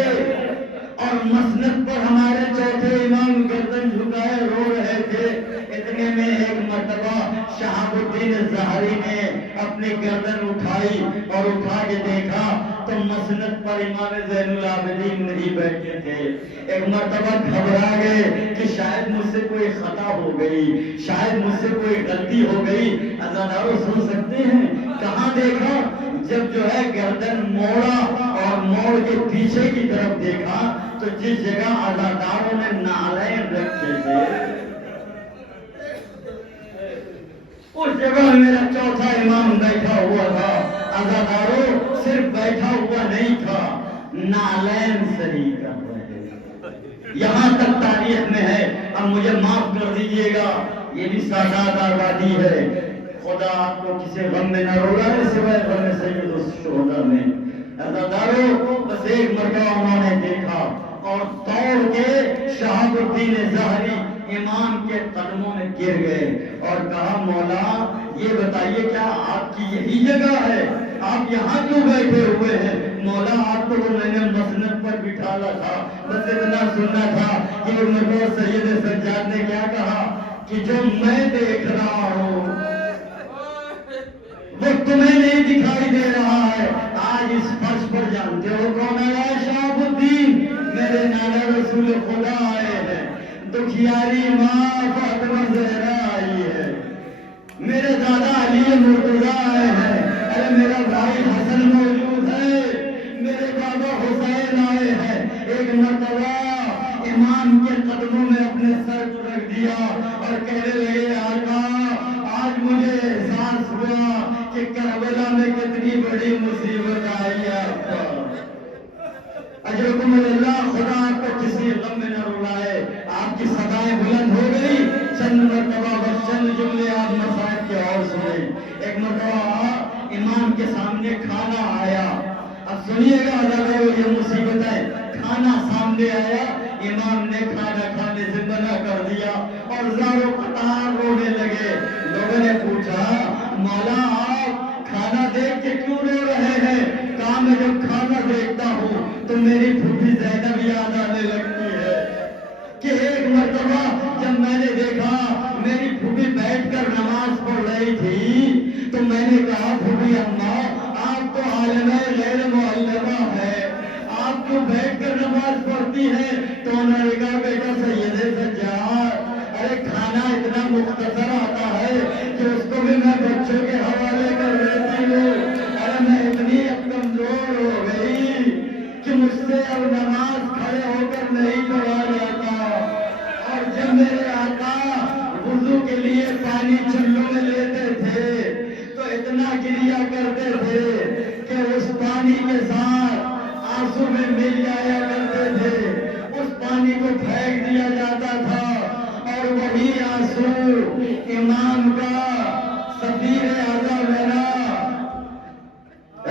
اور مسند پر ہمارے چوتھے امام گردن جھکائے رو رہے تھے۔ اتنے میں ایک مرتبہ شہاب الدین اظہری نے اپنی گردن اٹھائی، اور اٹھا کے دیکھا تو مسند پر امام زین العابدین نہیں بیٹھے تھے۔ ایک مرتبہ گھبرا گئے کہ شاید مجھ سے کوئی خطا ہو گئی، شاید مجھ سے کوئی غلطی ہو گئی۔ عزادارو سن سکتے ہیں، کہاں دیکھا؟ جب جو ہے گردن موڑا اور موڑ کے پیچھے کی طرف دیکھا تو جس جگہ عزاداروں نے نعلین رکھے تھے اس جگہ میرا چوتھا امام بیٹھا ہوا تھا۔ عزاداروں صرف بیٹھا ہوا نہیں تھا، نعلین صحیح کر رہے۔ یہاں تک تاریخ میں ہے۔ اب مجھے معاف کر دیجئے گا، یہ بھی سادات آبادی ہے، خدا آپ کو کسی غم میں نہ رولا ہے سوائے غم سید الشہداء میں۔ عزادارو بس ایک مرتبہ انہوں نے دیکھا اور دوڑ کے شہاب الدین ظاہری امام کے قدموں میں گر گئے اور کہا مولا یہ بتائیے کیا آپ کی یہی جگہ ہے؟ آپ یہاں کیوں بیٹھے ہوئے ہیں؟ مولا آپ کو میں نے مسند پر بٹھالا تھا، بس اتنا سننا تھا کہ مرتبہ سید سجاد نے کیا کہا کہ جو میں دیکھ رہا ہوں وہ تمہیں نہیں دکھائی دے رہا ہے۔ آج اس فرش پر جانتے ہو کون ہے؟ شہاب الدین میرے نانا رسول خدا آئے ہیں، دکھیاری ماں فاطمہ زہرا آئی ہے، میرے دادا علی مرتضیٰ آئے ہیں، ارے میرا بھائی حسن موجود ہے، میرے بابا حسین آئے ہیں۔ ایک مرتبہ امام کے قدموں میں اپنے سر کو رکھ دیا اور کہنے لگے آقا آج مجھے احساس ہوا کہ کربلا میں کتنی بڑی مصیبت آئی ہے آپ پر۔ اجرکم اللہ، خدا آپ کو کسی غم میں نہ رلائے۔ آپ کی صدائیں بلند ہو گئی، چند مرتبہ بس چند جملے آپ مسائل کے اور سنے۔ ایک مرتبہ امام کے سامنے کھانا آیا، اب سنیے گا یہ مصیبت ہے، کھانا سامنے آیا، امام نے کھانا کھانے سے منع کر دیا اور زاروں قطار رونے لگے۔ لوگوں نے پوچھا مولا آپ کھانا دیکھ کے کیوں رو رہے ہیں؟ کہا میں جب کھانا دیکھتا ہوں تو میری پھوپھی زینب یاد آنے لگتی ہے کہ ایک مرتبہ جب میں نے دیکھا میری پھوپھی بیٹھ کر نماز پڑھ رہی تھی تو میں نے کہا پھوپھی اماں آپ تو عالمہ غیر معلمہ ہے، آپ کو بیٹھ کر نماز پڑھتی ہے؟ تو انہوں نے کہا بیٹا سید سجاد ارے کھانا اتنا مختصر آتا ہے کہ اس کو بھی میں بچوں کے حوالے کر دیتی ہوں، ارے میں اتنی اب کمزور ہو گئی کہ مجھ سے اب نماز کھڑے ہو کر نہیں پڑھا جاتا۔ اور جب میرے آقا وضو کے لیے پانی چلوں میں لیتے تھے تو اتنا گریا کرتے تھے کہ اس پانی کے ساتھ آنسو میں مل جایا کرتے تھے، اس پانی کو پھینک دیا جاتا تھا اور وہی آنسو امام کا سفیر اعظم میرا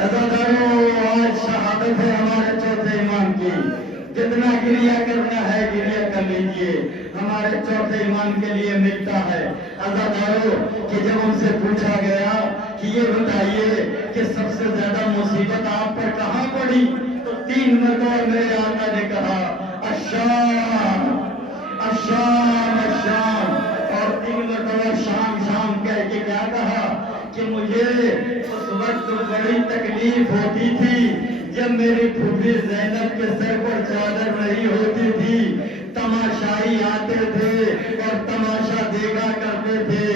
عزادارو آج شہادت ہے ہمارے چوتھے امام کی، جتنا گریا کرنا ہے گریا کر لیجئے، ہمارے چوتھے امام کے لیے ملتا ہے۔ عزادارو کہ جب ان سے پوچھا گیا کہ یہ بتائیے کہ سب سے زیادہ مصیبت آپ پر کہاں پڑی تو 3 مرتبہ میرے آقا نے کہا الشام الشام الشام، اور 3 مرتبہ شام شام کہہ کے کیا کہا کہ مجھے اس وقت بڑی تکلیف ہوتی تھی جب میری پھوپھی زینب کے سر پر چادر نہیں ہوتی تھی، تماشائی آتے تھے اور تماشا دیکھا کرتے تھے۔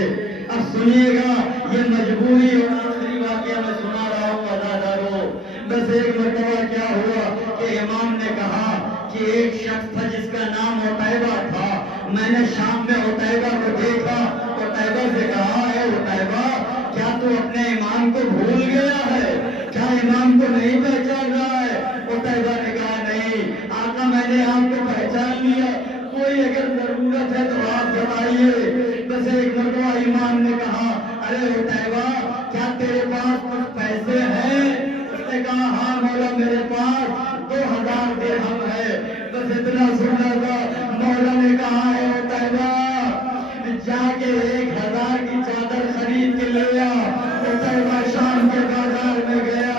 اب سنیے گا یہ مجبوری اور آخری واقعہ میں سنا رہا ہوں عزادارو۔ بس ایک مرتبہ کیا ہوا کہ امام نے کہا کہ ایک شخص تھا جس کا نام عتیبہ تھا، میں نے شام میں عتیبہ کو دیکھا، عتیبہ سے کہا اے عتیبہ کیا تو اپنے امام کو بھول گیا ہے؟ کیا امام کو نہیں پہچان رہا ہے؟ عتیبہ نے کہا نہیں آقا میں نے آپ کو پہچان لیا، کوئی اگر ضرورت ہے تو آپ جمائیے۔ بس ایک مرتبہ امام نے کہا ارے عتیبہ کیا تیرے پاس کچھ پیسے ہیں؟ اس نے کہا ہاں مولا میرے پاس 2000 درہم ہے۔ بس اتنا سننا تھا، مولا نے کہا ہے عتیبہ جا کے 1000 کی چادر خرید کے لے آ۔ عتیبہ شام کے بازار میں گیا،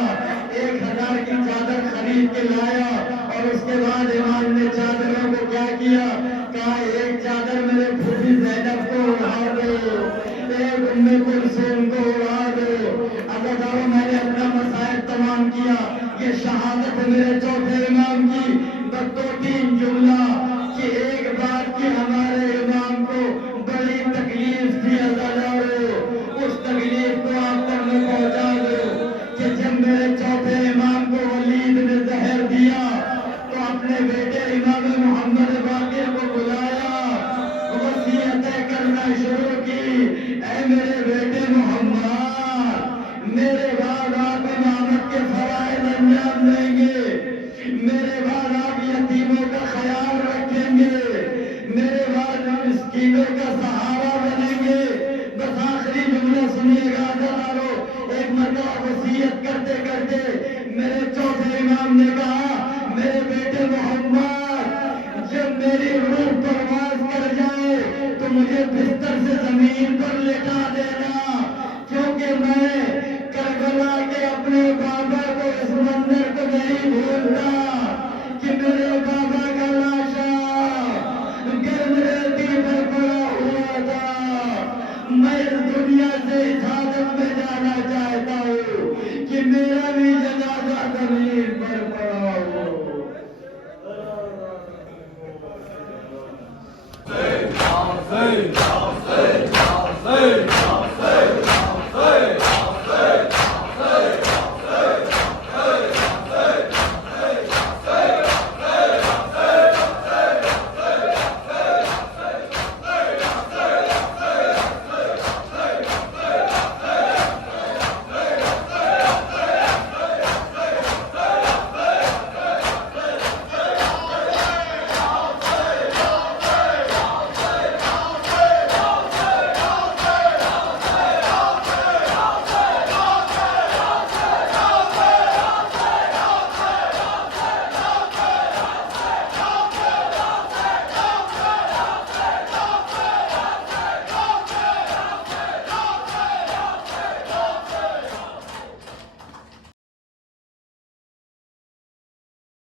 1000 کی چادر خرید کے لایا اور اس کے بعد امام نے چادروں کو کیا کیا؟ کہا ایک چادر میرے پھوپھی زینب کو اڑا دو، ایک ام کلثوم کو اڑا دو۔ عزادارو میں نے اپنا مسائل تمام کیا، یہ شہادت ہے میرے چوتھے امام کی۔ بس 2-3 جملہ کہ ایک بات کی ہمارے امام کو بڑی تکلیف تھی عزادارو، اس تکلیف کو آپ تک میں پہنچا دو کہ جب میرے چوتھے امام کو ولید نے زہر دیا تو اپنے بیٹے امام محمد باقر کو بلایا، وصیتیں کرنا شروع کی، اے میرے بیٹے محمد میرے بعد آپ امامت کے فرائض انجام دیں گے، میرے بعد آپ یتیموں کا خیال رکھیں گے، میرے بعد مسکینوں کا سہارا بنیں گے۔ بس آخری جملہ سنیے گا عزادارو، ایک مرتبہ وصیت کرتے کرتے میرے چوتھے امام نے کہا میرے بیٹے محمد جب میری روح پرواز کر جائے تو مجھے بستر سے زمین پر لٹا دینا، کیونکہ میں کربلا کے اپنے بابا کو اس منظر کو نہیں بھولتا کہ میرے بابا کا لاشا گرم ریتی پر پڑا ہوا تھا۔ میں اس دنیا سے اس حالت میں جانا چاہتا ہوں کہ میرا بھی جنازہ زمین پر پڑا